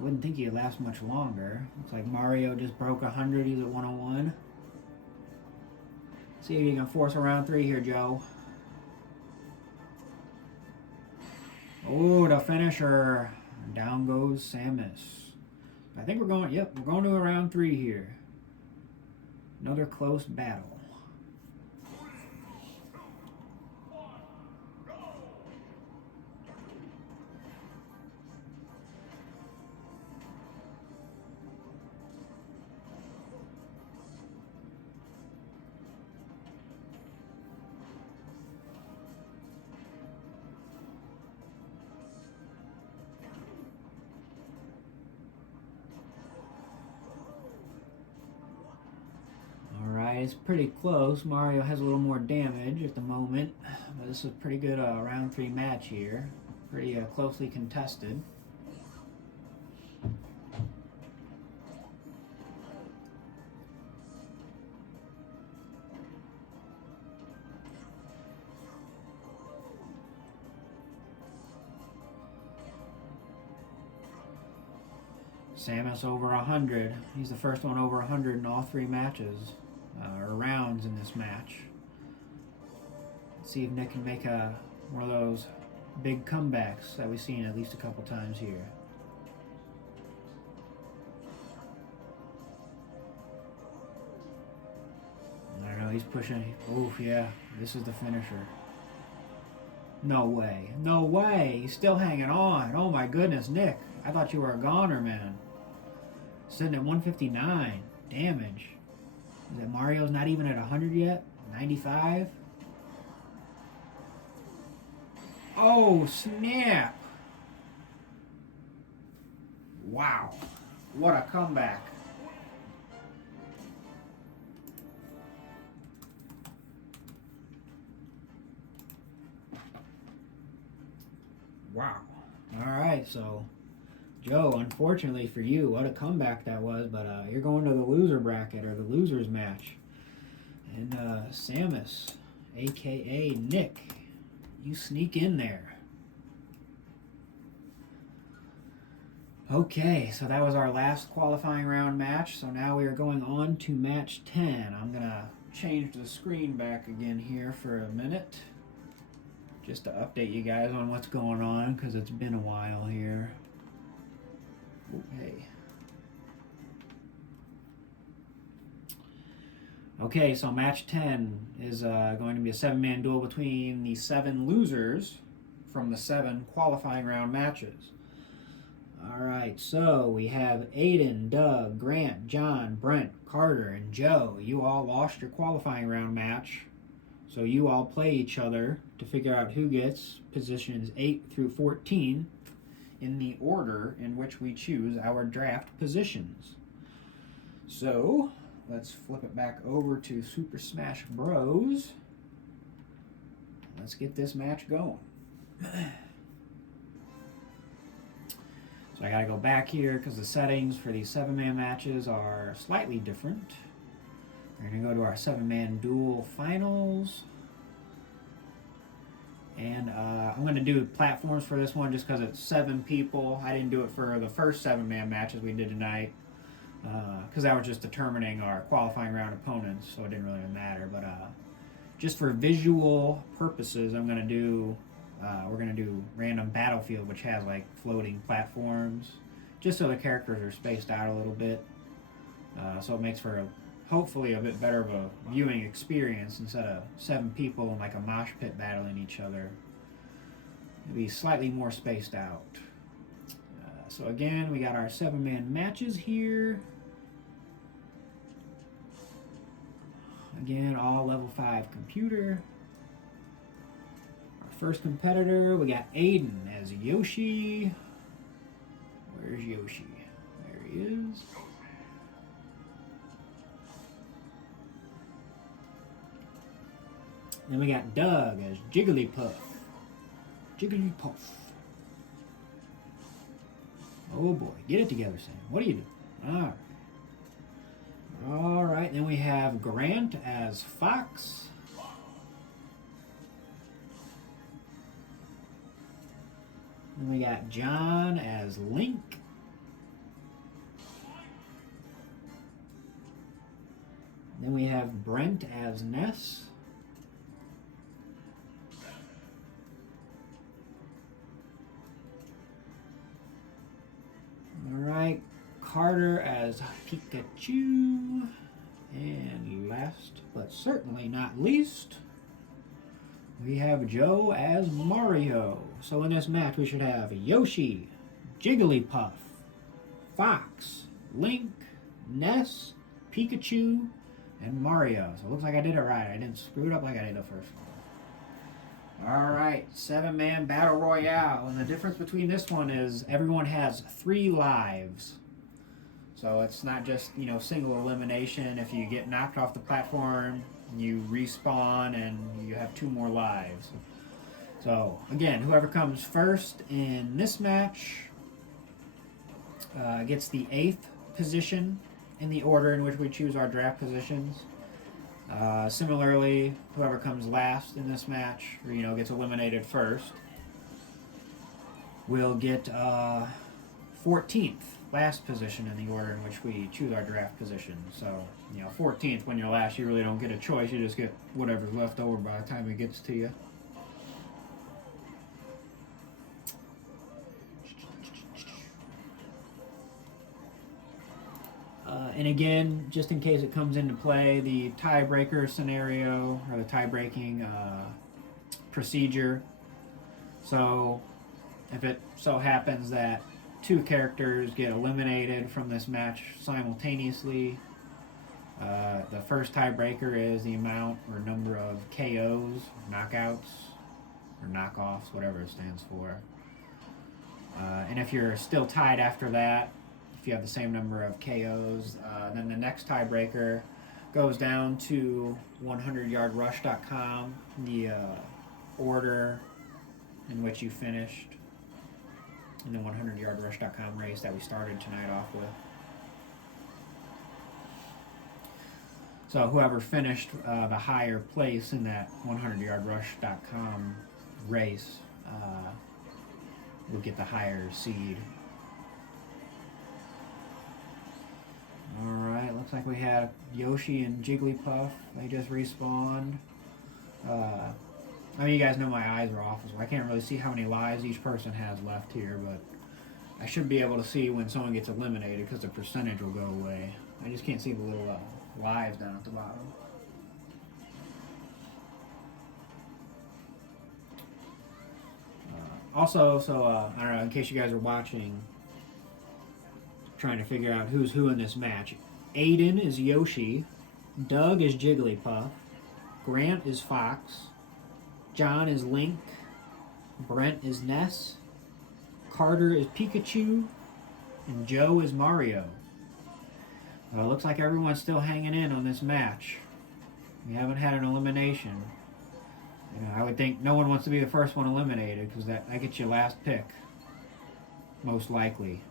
Wouldn't think he'd last much longer. Looks like Mario just broke 100. He's at 101. See if you can force a round 3 here, Joe. Oh, the finisher. Down goes Samus. I think we're going to a round 3 here. Another close battle. It's pretty close. Mario has a little more damage at the moment, but this is a pretty good round 3 match here. Pretty closely contested. Samus over 100. He's the first one over 100 in all 3 matches. Or rounds in this match. Let's see if Nick can make one of those big comebacks that we've seen at least a couple times here. I don't know, he's pushing. Oof, yeah, this is the finisher. No way. No way. He's still hanging on. Oh my goodness, Nick. I thought you were a goner, man. Sitting at 159. Damage. Is that Mario's not even at 100 yet? 95? Oh, snap! Wow. What a comeback. Wow. Alright, so Joe, unfortunately for you, what a comeback that was, but you're going to the loser bracket, or the losers match. And Samus, a.k.a. Nick, you sneak in there. Okay, so that was our last qualifying round match, so now we are going on to match 10. I'm going to change the screen back again here for a minute, just to update you guys on what's going on, because it's been a while here. Okay, so match 10 is going to be a 7-man duel between the 7 losers from the 7 qualifying round matches. Alright, so we have Aiden, Doug, Grant, John, Brent, Carter, and Joe. You all lost your qualifying round match, so you all play each other to figure out who gets positions 8 through 14 in the order in which we choose our draft positions. So, let's flip it back over to Super Smash Bros. Let's get this match going. So I gotta go back here because the settings for these 7-man matches are slightly different. We're gonna go to our 7-man duel finals. And I'm going to do platforms for this one just because it's 7 people. I didn't do it for the first 7-man matches we did tonight because that was just determining our qualifying round opponents, so it didn't really matter. But just for visual purposes, I'm going to do we're going to do random battlefield, which has like floating platforms, just so the characters are spaced out a little bit. So it makes for hopefully a bit better of a viewing experience instead of 7 people in like a mosh pit battling each other. It'll be slightly more spaced out. So again, we got our 7-man matches here. Again, all level 5 computer. Our first competitor, we got Aiden as Yoshi. Where's Yoshi? There he is. Then we got Doug as Jigglypuff. Jigglypuff. Oh boy, get it together, Sam. What are you doing? Alright. Alright, then we have Grant as Fox. Then we got John as Link. Then we have Brent as Ness. Alright, Carter as Pikachu. And last but certainly not least, we have Joe as Mario. So in this match we should have Yoshi, Jigglypuff, Fox, Link, Ness, Pikachu, and Mario. So it looks like I did it right. I didn't screw it up like I did the first one. Alright, 7-man Battle Royale. And the difference between this one is everyone has 3 lives. So it's not just, single elimination. If you get knocked off the platform, you respawn and you have 2 more lives. So, again, whoever comes first in this match gets the 8th position in the order in which we choose our draft positions. Similarly, whoever comes last in this match, or, gets eliminated first, will get 14th, last position in the order in which we choose our draft position. So, 14th, when you're last, you really don't get a choice. You just get whatever's left over by the time it gets to you. And again, just in case it comes into play, the tiebreaker scenario, or the tie-breaking procedure. So, if it so happens that 2 characters get eliminated from this match simultaneously, the first tiebreaker is the amount or number of KOs, knockouts, or knockoffs, whatever it stands for. And if you're still tied after that, if you have the same number of KOs, then the next tiebreaker goes down to 100yardrush.com, the order in which you finished in the 100yardrush.com race that we started tonight off with. So whoever finished the higher place in that 100yardrush.com race will get the higher seed. Alright, looks like we had Yoshi and Jigglypuff. They just respawned. You guys know my eyes are off, so I can't really see how many lives each person has left here, but I should be able to see when someone gets eliminated because the percentage will go away. I just can't see the little lives down at the bottom. Also, I don't know, in case you guys are watching, trying to figure out who's who in this match. Aiden is Yoshi, Doug is Jigglypuff, Grant is Fox, John is Link, Brent is Ness, Carter is Pikachu, and Joe is Mario. Well, it looks like everyone's still hanging in on this match. We haven't had an elimination. I would think no one wants to be the first one eliminated because that gets you last pick, most likely.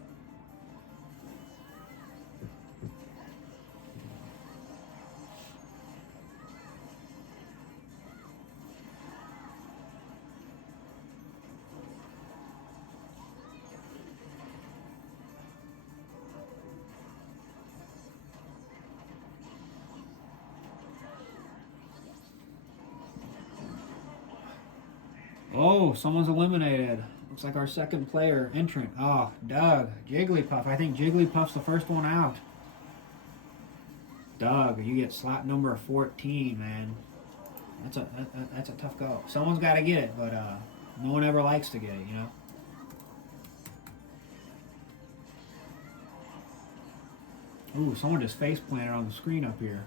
Oh, someone's eliminated. Looks like our second player entrant. Oh, Doug. Jigglypuff. I think Jigglypuff's the first one out. Doug, you get slot number 14, man. That's a tough go. Someone's got to get it, but no one ever likes to get it, you know? Ooh, someone just face planted on the screen up here.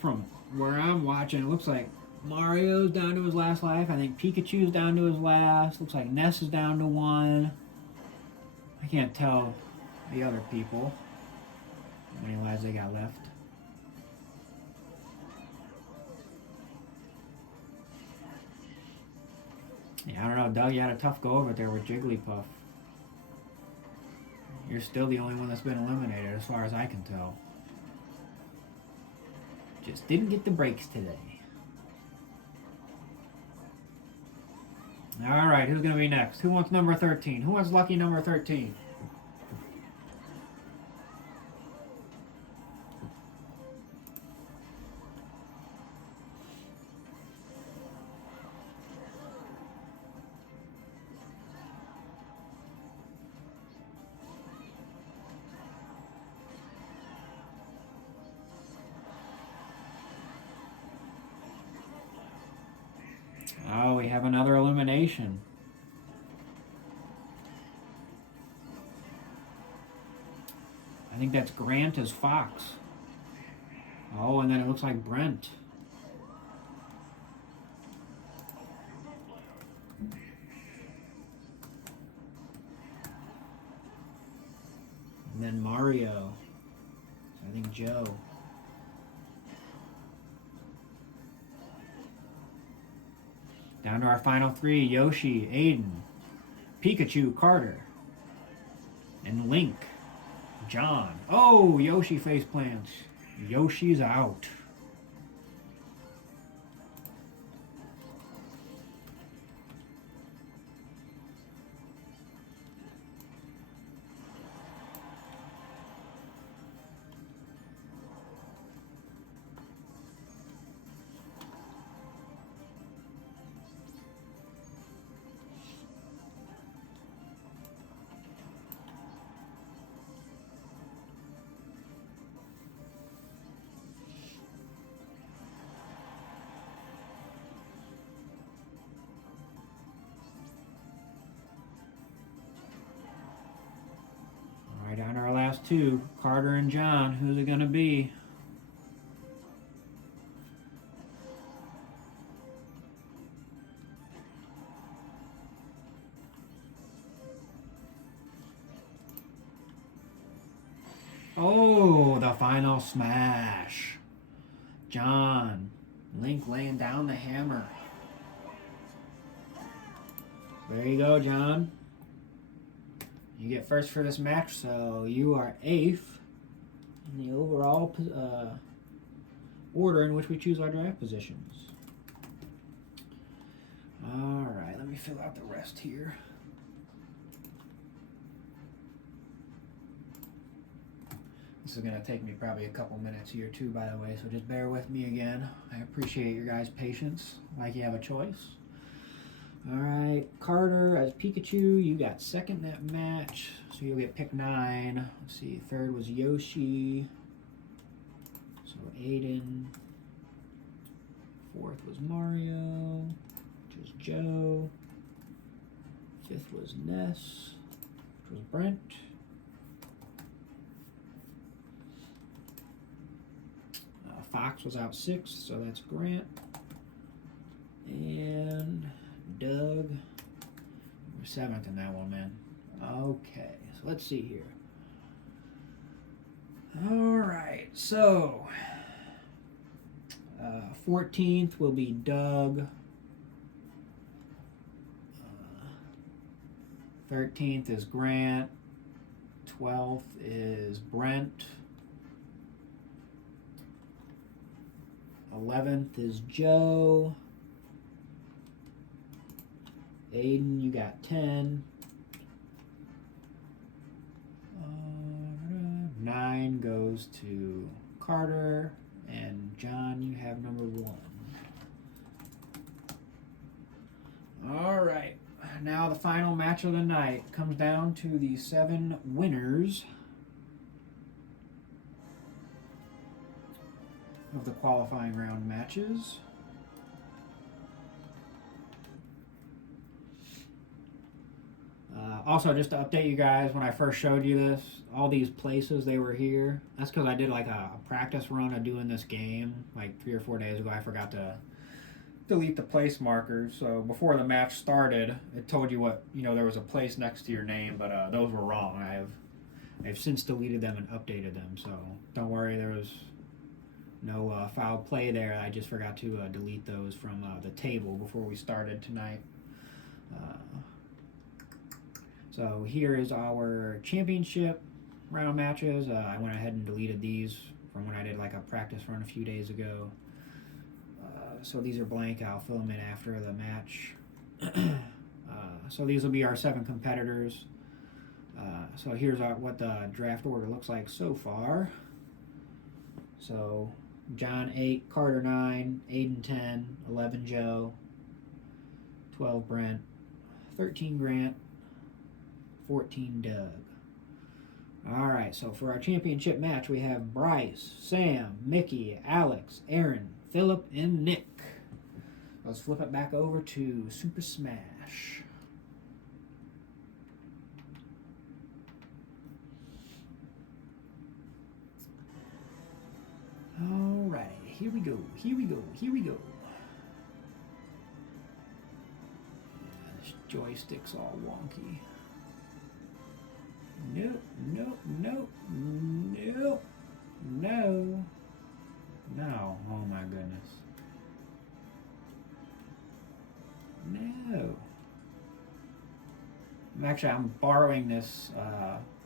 From where I'm watching, it looks like Mario's down to his last life. I think Pikachu's down to his last. Looks like Ness is down to one. I can't tell the other people how many lives they got left. Yeah, I don't know, Doug. You had a tough go over there with Jigglypuff. You're still the only one that's been eliminated, as far as I can tell. Just didn't get the breaks today. All right, who's going to be next? Who wants number 13? Who wants lucky number 13? Oh, we have another elimination. I think that's Grant as Fox. Oh, and then it looks like Brent. And then Mario. I think Joe. Down to our final three: Yoshi, Aiden, Pikachu, Carter, and Link, John. Oh, Yoshi face plants. Yoshi's out. All right, down to our last two: Carter and John. Who's it going to be? Oh, the final smash. John. Link laying down the hammer. There you go, John. You get first for this match, so you are 8th in the overall order in which we choose our draft positions. All right, let me fill out the rest here. This is going to take me probably a couple minutes here too, by the way, so just bear with me again. I appreciate your guys' patience, like you have a choice. All right, Carter as Pikachu, you got second in that match, so you'll get pick 9. Let's see, third was Yoshi, so Aiden. Fourth was Mario, which was Joe. Fifth was Ness, which was Brent. Fox was out 6th, so that's Grant. And Doug, we're 7th in that one, man. Okay, so let's see here. All right, so 14th will be Doug. 13th is Grant. 12th is Brent. 11th is Joe. Aiden, you got 10. All goes to Carter, and John, you have number 1. All right, now the final match of the night comes down to the 7 winners of the qualifying round matches. Also, just to update you guys, when I first showed you this, all these places, they were here. That's because I did like a practice run of doing this game like 3 or 4 days ago. I forgot to delete the place markers. So before the match started, it told you what, there was a place next to your name, but those were wrong. I've since deleted them and updated them. So don't worry, there was no foul play there. I just forgot to delete those from the table before we started tonight. So here is our championship round matches. I went ahead and deleted these from when I did like a practice run a few days ago. So these are blank. I'll fill them in after the match. So these will be our 7 competitors. So here's what the draft order looks like so far. So John 8, Carter 9, Aiden 10, 11 Joe, 12 Brent, 13 Grant, 14 Doug. All right, so for our championship match, we have Bryce, Sam, Mickey, Alex, Aaron, Philip, and Nick. Let's flip it back over to Super Smash. All right, here we go. Yeah, this joystick's all wonky. Nope. No. Oh my goodness. No. I'm borrowing this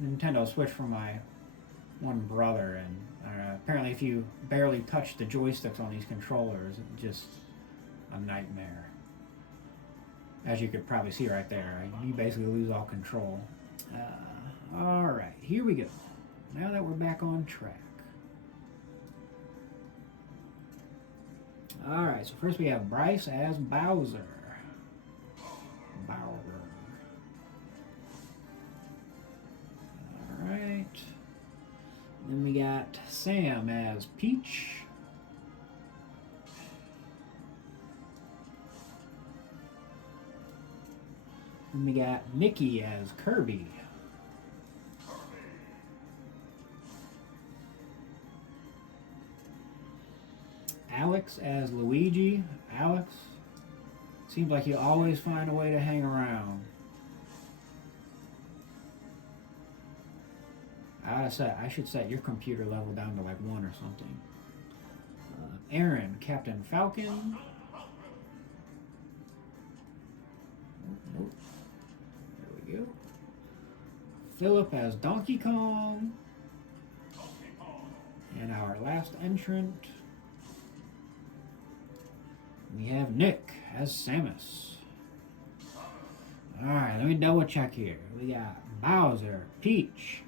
Nintendo Switch from my one brother, and apparently if you barely touch the joysticks on these controllers, it's just a nightmare. As you could probably see right there, you basically lose all control. Alright, here we go. Now that we're back on track. Alright, so first we have Bryce as Bowser. Alright. Then we got Sam as Peach. Then we got Mickey as Kirby. Alex as Luigi. Alex, seems like you always find a way to hang around. I should set your computer level down to like 1 or something. Aaron, Captain Falcon. Nope. There we go. Philip as Donkey Kong. And our last entrant, we have Nick as Samus. Alright, let me double check here. We got Bowser, Peach,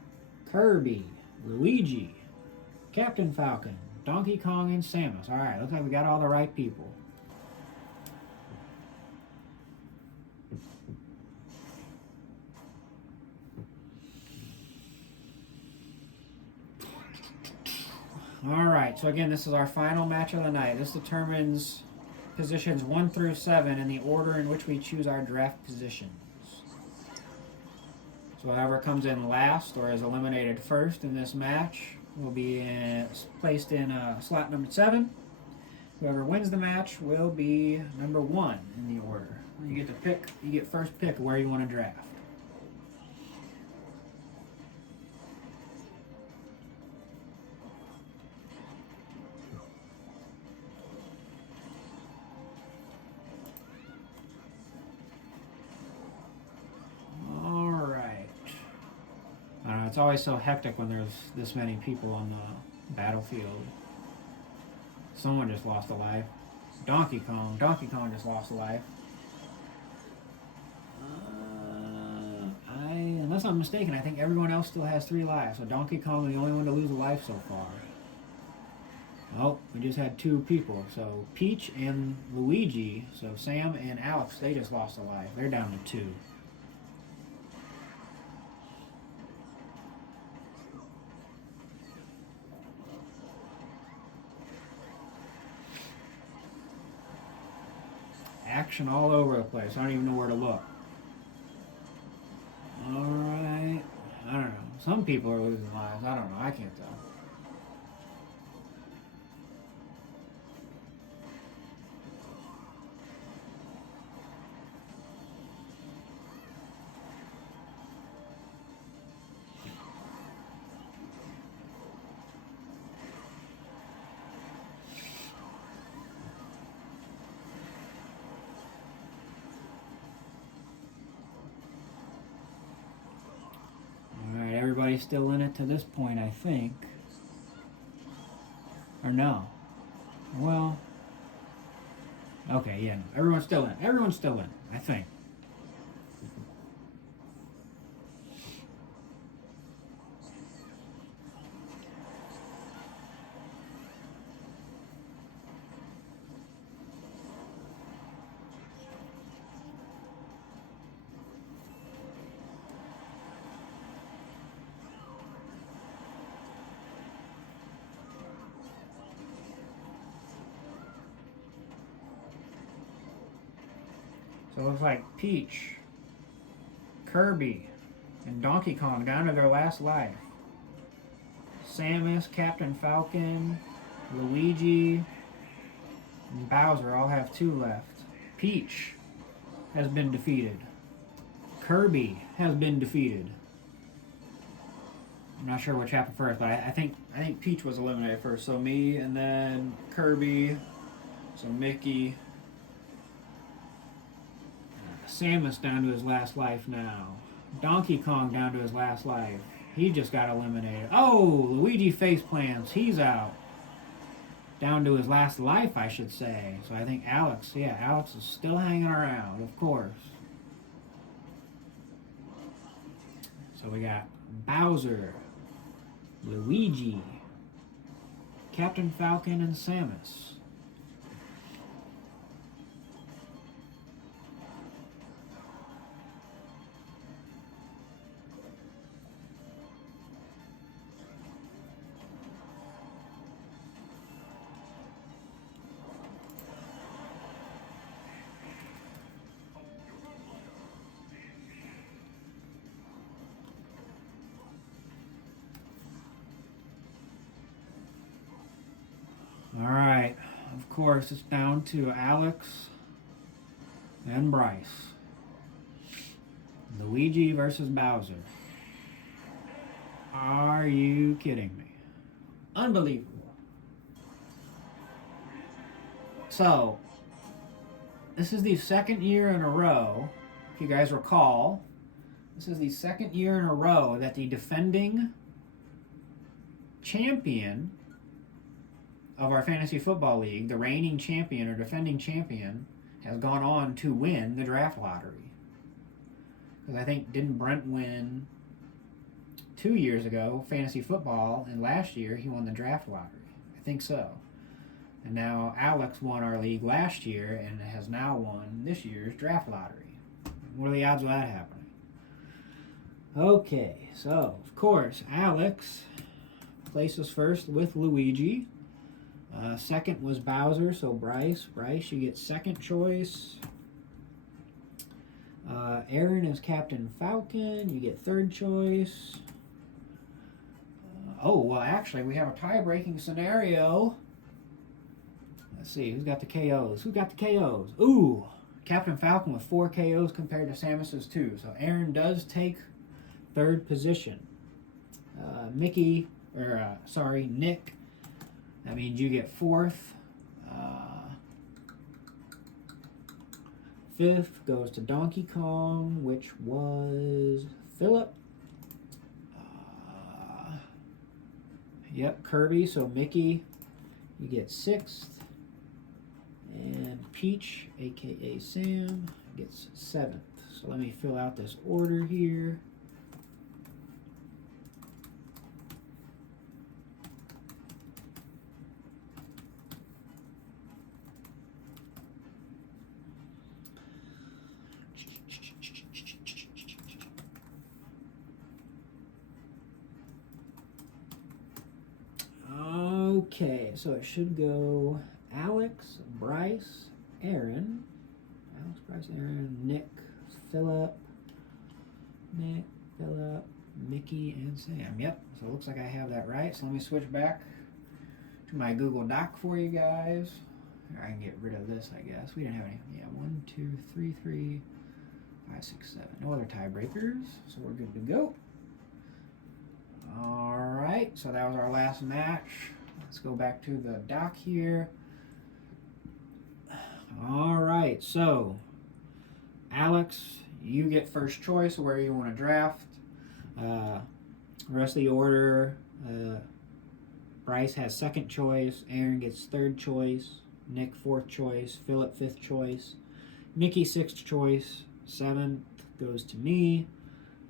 Kirby, Luigi, Captain Falcon, Donkey Kong, and Samus. Alright, looks like we got all the right people. Alright, so again, this is our final match of the night. This determines positions 1 through 7 in the order in which we choose our draft positions. So whoever comes in last or is eliminated first in this match will be placed in slot number 7. Whoever wins the match will be number 1 in the order. You get to pick. You get first pick where you want to draft. It's always so hectic when there's this many people on the battlefield. Someone just lost a life. Donkey Kong just lost a life. unless I'm mistaken, I think everyone else still has 3 lives. So Donkey Kong is the only one to lose a life so far. Oh, we just had 2 people. So Peach and Luigi, so Sam and Alex, they just lost a life. They're down to 2. Action all over the place. I don't even know where to look. Alright. I don't know. Some people are losing lives. I don't know. I can't tell. Alright, everybody's still in it to this point, I think. Or no. Well. Okay, yeah, no. Everyone's still in. Everyone's still in, I think. So it looks like Peach, Kirby, and Donkey Kong down to their last life. Samus, Captain Falcon, Luigi, and Bowser all have 2 left. Peach has been defeated. Kirby has been defeated. I'm not sure which happened first, but I think Peach was eliminated first. So me, and then Kirby, so Mickey. Samus down to his last life now. Donkey Kong down to his last life. He just got eliminated. Oh, Luigi face plants. He's out. Down to his last life, I should say. So I think Alex is still hanging around, of course. So we got Bowser, Luigi, Captain Falcon, and Samus. Alright, of course, it's down to Alex and Bryce. Luigi versus Bowser. Are you kidding me? Unbelievable. So, this is the 2nd year in a row, if you guys recall, this is the 2nd year in a row that the defending champion of our fantasy football league, the reigning champion or defending champion, has gone on to win the draft lottery. Because I think, didn't Brent win 2 years ago fantasy football, and last year he won the draft lottery? I think so. And now Alex won our league last year and has now won this year's draft lottery. What are the odds of that happening? Okay, so of course Alex places first with Luigi. Second was Bowser, so Bryce, you get second choice. Aaron is Captain Falcon, you get third choice. Well, actually, we have a tie-breaking scenario. Let's see, who's got the KOs? Ooh, Captain Falcon with 4 KOs compared to Samus's 2. So Aaron does take third position. Nick, that means you get 4th. 5th goes to Donkey Kong, which was Philip. Kirby, so Mickey, you get 6th. And Peach, aka Sam, gets 7th. So let me fill out this order here. Okay, so it should go Alex, Bryce, Aaron. Alex, Bryce, Aaron, Nick, Philip, Mickey, and Sam. Yep, so it looks like I have that right. So let me switch back to my Google Doc for you guys. I can get rid of this, I guess. We didn't have any. Yeah, 1, 2, 3, 5, 6, 7. No other tiebreakers, so we're good to go. All right, so that was our last match. Let's go back to the doc here. All right, so Alex, you get first choice where you want to draft. The rest of the order, Bryce has second choice, Aaron gets third choice, Nick fourth choice, Philip fifth choice, Nikki sixth choice, seventh goes to me,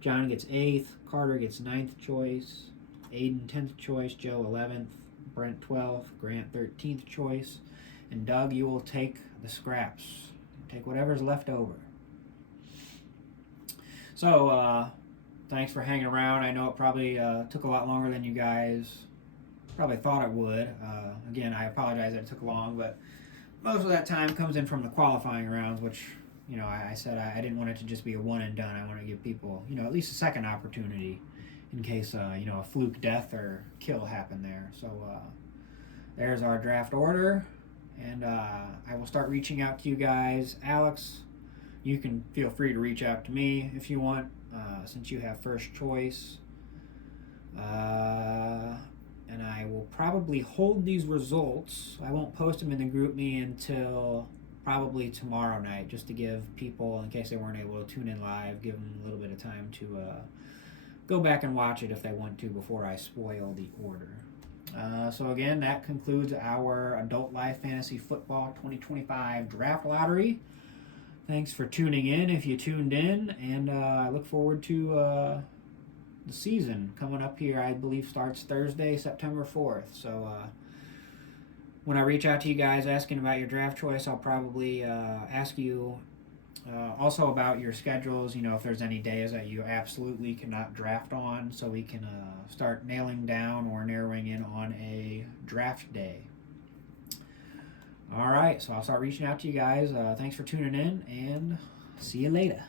John gets eighth, Carter gets ninth choice, Aiden 10th choice, Joe 11th, Brent 12th, Grant 13th choice, and Doug, you will take the scraps. Take whatever's left over. So, thanks for hanging around. I know it probably took a lot longer than you guys probably thought it would. Again, I apologize that it took long, but most of that time comes in from the qualifying rounds, which, you know, I said I didn't want it to just be a one and done. I want to give people, you know, at least a second opportunity in case, you know, a fluke death or kill happened there. So there's our draft order, and I will start reaching out to you guys. Alex, you can feel free to reach out to me if you want, since you have first choice. And I will probably hold these results. I won't post them in the GroupMe until probably tomorrow night, just to give people, in case they weren't able to tune in live, give them a little bit of time to go back and watch it if they want to before I spoil the order. So again, that concludes our Adult Life Fantasy Football 2025 Draft Lottery. Thanks for tuning in if you tuned in, and I look forward to the season coming up here. I believe starts Thursday, September 4th. So when I reach out to you guys asking about your draft choice, I'll probably ask you also about your schedules, you know, if there's any days that you absolutely cannot draft on, so we can start nailing down or narrowing in on a draft day. All right, so I'll start reaching out to you guys. Thanks for tuning in, and see you later.